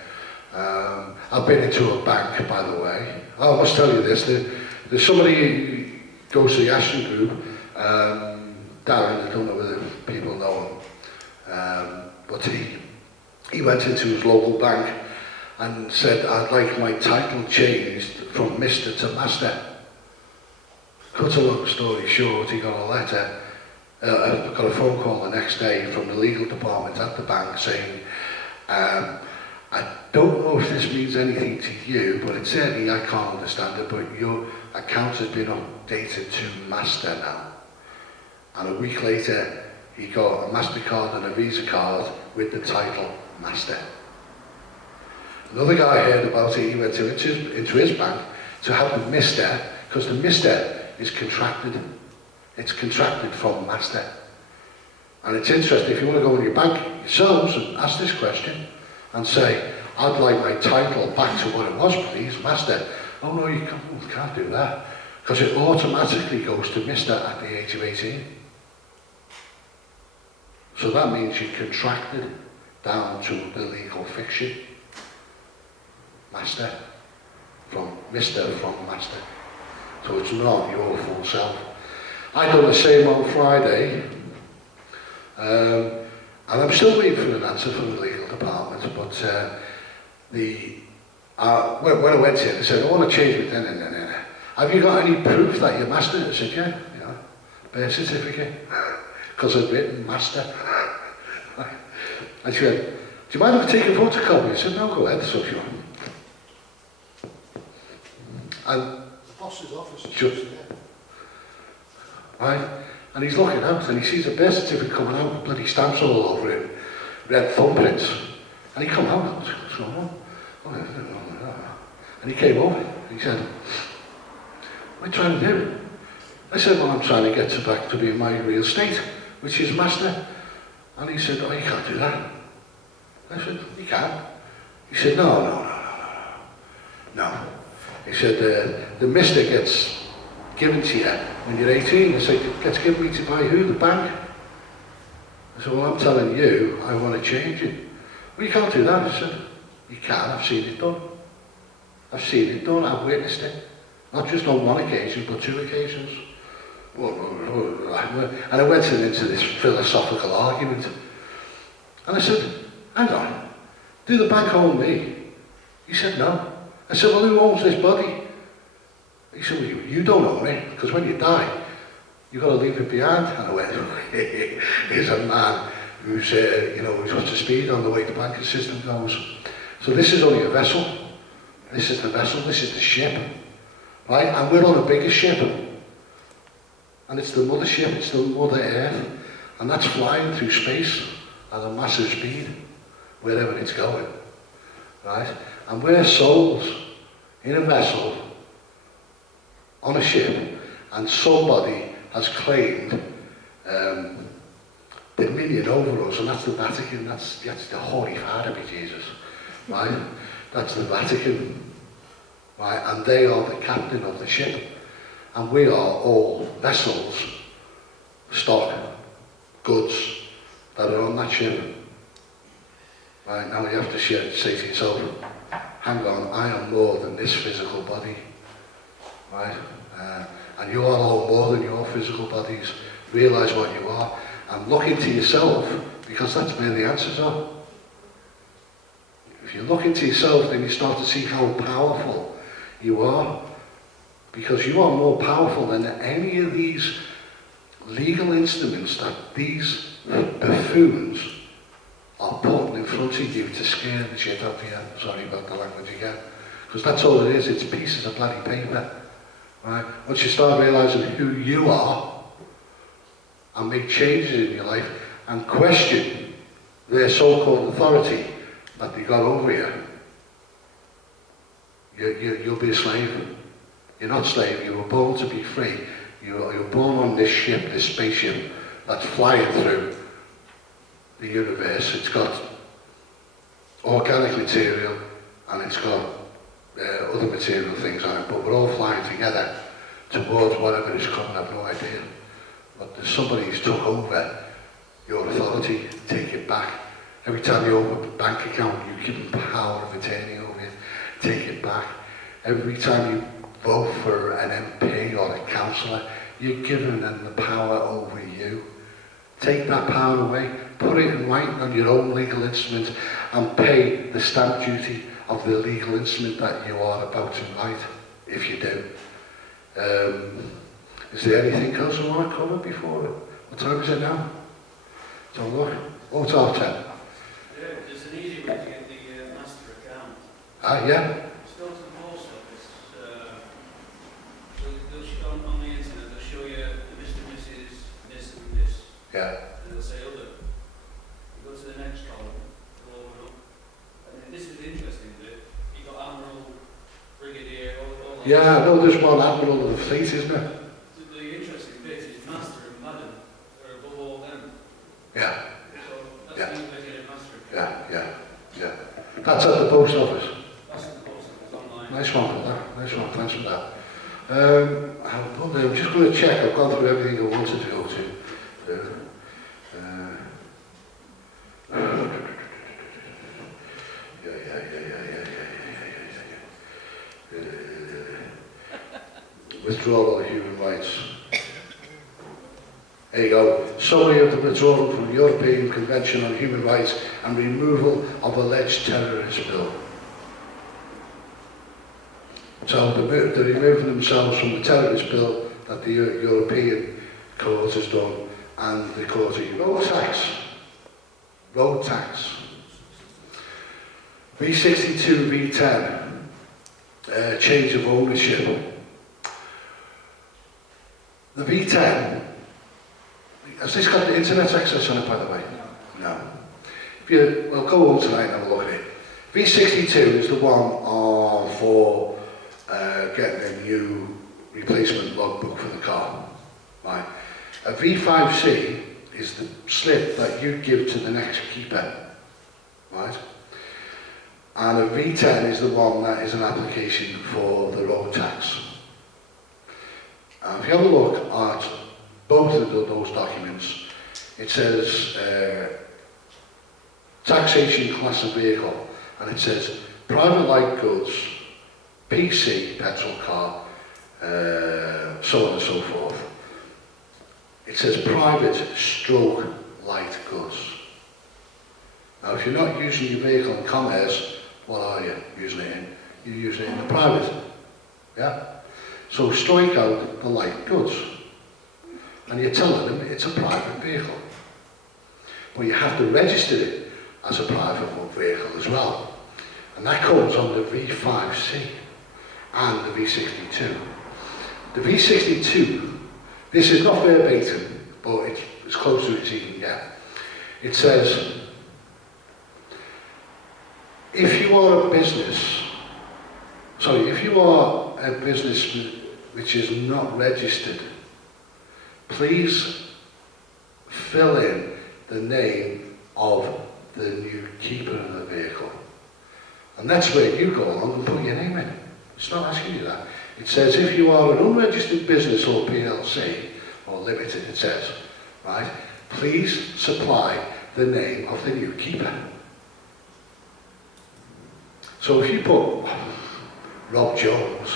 I've been into a bank, by the way. Oh, I must tell you this, there's somebody who goes to the Ashton Group, Darren, I don't know whether people know him, but he went into his local bank and said, I'd like my title changed from Mr. to Master. Cut a long story short, he got a letter, got a phone call the next day from the legal department at the bank saying, I don't know if this means anything to you, but it's certainly, I can't understand it, but your account has been updated to Master now. And a week later, he got a MasterCard and a Visa card with the title Master. Another guy heard about it, he went into his bank to have the Mr, because the Mr is contracted. It's contracted from Master. And it's interesting, if you want to go in your bank yourselves and ask this question and say, I'd like my title back to what it was, please, Master. Oh no, you can't do that, because it automatically goes to Mr at the age of 18. So that means you're contracted down to the legal fiction. Master, from Mr from Master. So it's not your full self. I done the same on Friday, and I'm still waiting for an answer from the legal department, but when I went in, they said, I want to change it. Have you got any proof that you're Master? I said, yeah, birth certificate, because I've written Master. And she went, do you mind if I take a photocopy? I said, no, go ahead, so if you want. And The boss's office is Sure. just there. right, and he's looking out and he sees a birth certificate coming out with bloody stamps all over it, red thumbprints, and he come out, what's going on? And he came over and he said, what are you trying to do? I said, well, I'm trying to get back to being my real state, which is Master. And he said, oh, you can't do that. I said, you can. He said, no. He said, the Mister gets given to you when you're 18. I said, gets given to you by who? The bank? I said, well, I'm telling you, I want to change it. Well, you can't do that. I said, you can, I've seen it done. I've seen it done, I've witnessed it. Not just on one occasion, but 2 occasions. And I went into this philosophical argument. And I said, hang on, do the bank own me? He said, no. I said, well, who owns this body? He said, well, you don't own it, because when you die, you've got to leave it behind. And I went, here's a man who's, who's got to speed on the way the banking system goes. So this is only a vessel. This is the vessel, this is the ship. Right? And we're on a bigger ship. And it's the mothership, it's the Mother Earth. And that's flying through space. at a massive speed, wherever it's going, right? And we're souls in a vessel, on a ship, and somebody has claimed dominion over us, and that's the Vatican. That's the Holy Father, be Jesus, right? That's the Vatican, right? And they are the captain of the ship, and we are all vessels, stock, goods that are on that ship. Right, now you have to say to yourself, hang on, I am more than this physical body, right? And you are all more than your physical bodies. Realise what you are and look into yourself, because that's where the answers are. If you look into yourself, then you start to see how powerful you are, because you are more powerful than any of these legal instruments that these buffoons are putting in front of you to scare the shit out of you. Sorry about the language again. Because that's all it is, it's pieces of bloody paper. Right? Once you start realising who you are and make changes in your life and question their so-called authority that they got over you'll be a slave. You're not slave, you were born to be free. You're born on this ship, this spaceship that's flying through the universe. It's got organic material and it's got other material things on it, but we're all flying together towards whatever is coming. I've no idea. But there's somebody who's took over your authority, take it back. Every time you open a bank account, you give them power of attorney over you, take it back. Every time you vote for an MP or a councillor, you're giving them the power over you. Take that power away, put it in writing on your own legal instrument, and pay the stamp duty of the legal instrument that you are about to write, if you do. Is there anything else I want to cover before? What time is it now? So look, oh, it's half 10. Yeah, there's an easy way to get the master account. Ah, yeah? Just go to the post office. They'll show on the internet, they'll show you Mr. Mrs. this and this. Yeah. And they'll say other. You go to the next column, it'll open up. And this is the interesting bit. You got Admiral, Brigadier, all that. Yeah, no, there's one admiral of the fleet, isn't there? The interesting bit is master and madam are above all them. Yeah, So that's Yeah. the way to get a master account. yeah. That's at the post office. That's in the post office online. Nice one for that. Nice one. Thanks for that. I'm just going to check. I've gone through everything I wanted to go to. Withdrawal of human rights. There you go. Summary of the withdrawal from the European Convention on Human Rights and removal of alleged terrorist bill. So they're removing themselves from the terrorist bill that the European court has done, and the court of road tax. V62, V10, change of ownership. The V10, has this got the internet access on it, by the way? No. Well, go home tonight and have a look at it. V62 is the one for getting a new replacement logbook for the car. Right. A V5C is the slip that you give to the next keeper. Right. And a V10 is the one that is an application for the road tax. If you have a look at both of those documents, it says taxation class of vehicle, and it says private light goods, PC, petrol car, so on and so forth. It says private stroke light goods. Now if you're not using your vehicle in commerce, what are you using it in? You're using it in the private. Yeah? So strike out the light goods. And you're telling them it's a private vehicle. But you have to register it as a private vehicle as well. And that comes on the V5C and the V62. The V62, this is not verbatim, but it's as close to it as you can get. It says if you are a business, if you are a business which is not registered, please fill in the name of the new keeper of the vehicle. And that's where you go along and put your name in. It's not asking you that. It says if you are an unregistered business or PLC, or limited it says, right, please supply the name of the new keeper. So if you put Rob Jones,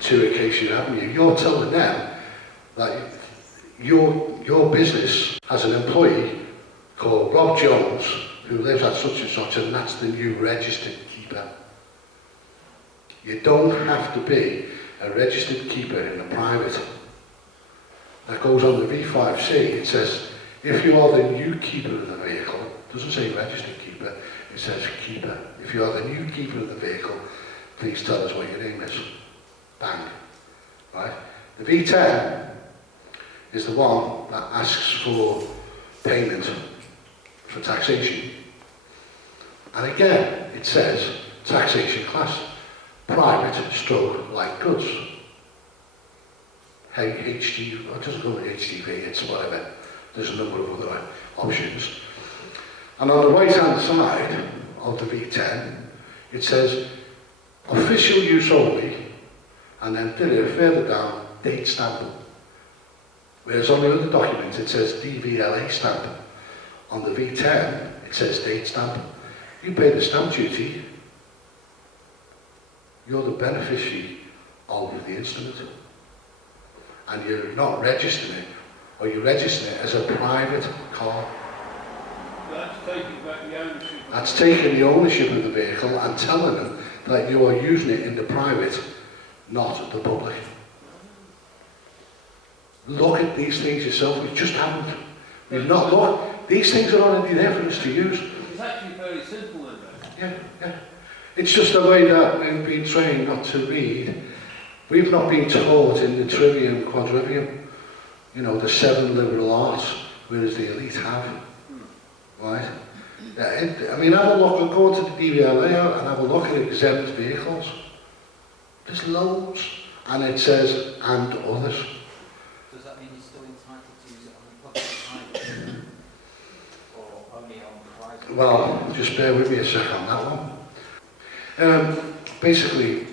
2 Acacia Avenue, you're telling them that your business has an employee called Rob Jones who lives at such and such, and that's the new registered keeper. You don't have to be a registered keeper in a private. That goes on the V5C. It says, if you are the new keeper of the vehicle, it doesn't say registered keeper, it says keeper. If you are the new keeper of the vehicle, please tell us what your name is. Bang. Right? The V10 is the one that asks for payment for taxation. And again, it says taxation class, private stroke light goods. HG, it doesn't go with HGV, it's whatever. There's a number of other options. And on the right hand side of the V10, it says official use only, and then further down, date stamp. Whereas on the other document it says DVLA stamp. On the V10 it says date stamp. You pay the stamp duty, you're the beneficiary of the instrument. And you're not registering it, or you're registering it as a private car. That's taking back the ownership. That's taking the ownership of the vehicle and telling them that you are using it in the private, not the public. Look at these things yourself. We just haven't. We've not looked. These things are already there for us to use. It's actually very simple, isn't it? Yeah. It's just the way that we've been trained not to read. We've not been taught in the trivium, quadrivium, you know, the 7 liberal arts, whereas the elite have. Right? I mean, have a look, go to the DVLA and have a look at exempt vehicles. There's loads. And it says, and others. Does that mean you're still entitled to use it on the public highway? Or only on private? Well, just bear with me a sec on that one. Basically,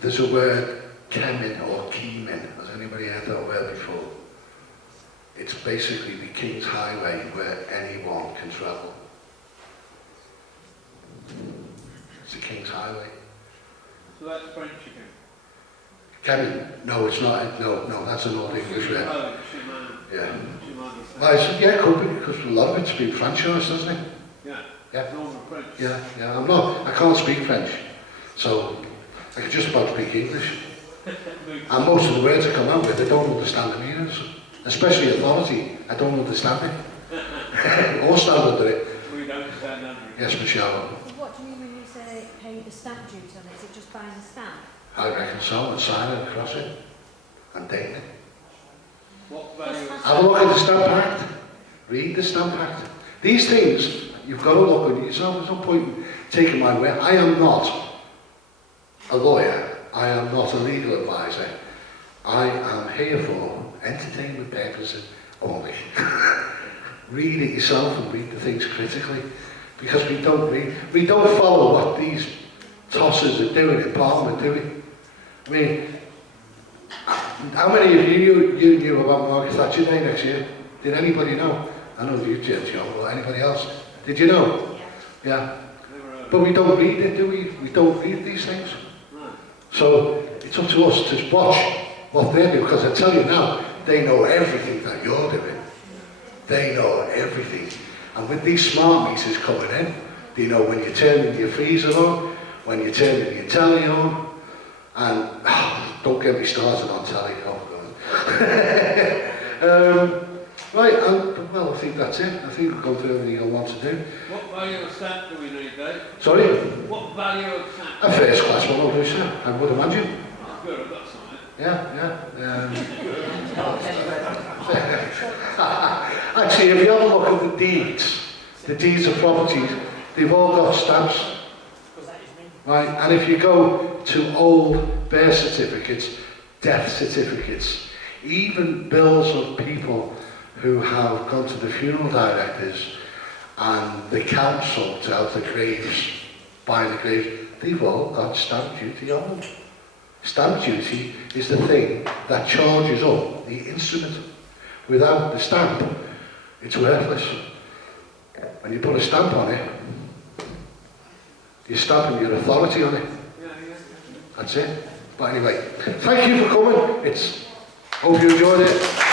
there's a word, kemin or keymin. Has anybody heard that word before? It's basically the King's Highway where anyone can travel. It's the King's Highway. So that's French again. Kemin? No, it's not. No, that's an old English word. Oh, Shimano. Yeah. Shimano. Well, it could be, because a lot of it's been franchised, hasn't it? Yeah. Yeah. Normal French. Yeah. I can't speak French, so I can just about speak English. And most of the words I come out with, I don't understand the meanings. Especially authority, I don't understand it. Or stand under it. We don't stand under it. Yes, Michelle. What do you mean when you say pay the stamp duty on it? Is it just buying a stamp? I reckon so, and sign it across it. And date it. What value is Have a look at the Stamp Act. Read the Stamp Act. These things, you've got to look at yourself. There's no point in taking my word. I am not a lawyer. I am not a legal advisor. I am here for entertainment purposes only. Read it yourself and read the things critically, because we don't follow what these tossers are doing in Parliament, do we? I mean, how many of you knew about Margaret Thatcher Day next year? Did anybody know? I know you did, Joe, or anybody else. Did you know? Yeah. But we don't read it, do we? We don't read these things. So it's up to us to watch what they do, because I tell you now, they know everything that you're doing. They know everything. And with these smart meters coming in, they know when you're turning your freezer on, when you're turning your telly on, and don't get me started on telly. Right, well, I think that's it. I think we've gone through everything I want to do. What value of stamp do we need, Dave? Sorry? What value of stamp? A first class one, obviously, I would imagine. Oh, good, I've got something. Yeah. Actually, if you have a look at the deeds of property, They've all got stamps. Because that is me. Right, and if you go to old birth certificates, death certificates, even bills of people who have gone to the funeral directors and the council to help the graves, buy the graves, they've all got stamp duty on them. Stamp duty is the thing that charges up the instrument. Without the stamp, it's worthless. When you put a stamp on it, you're stamping your authority on it. That's it. But anyway, thank you for coming. Hope you enjoyed it.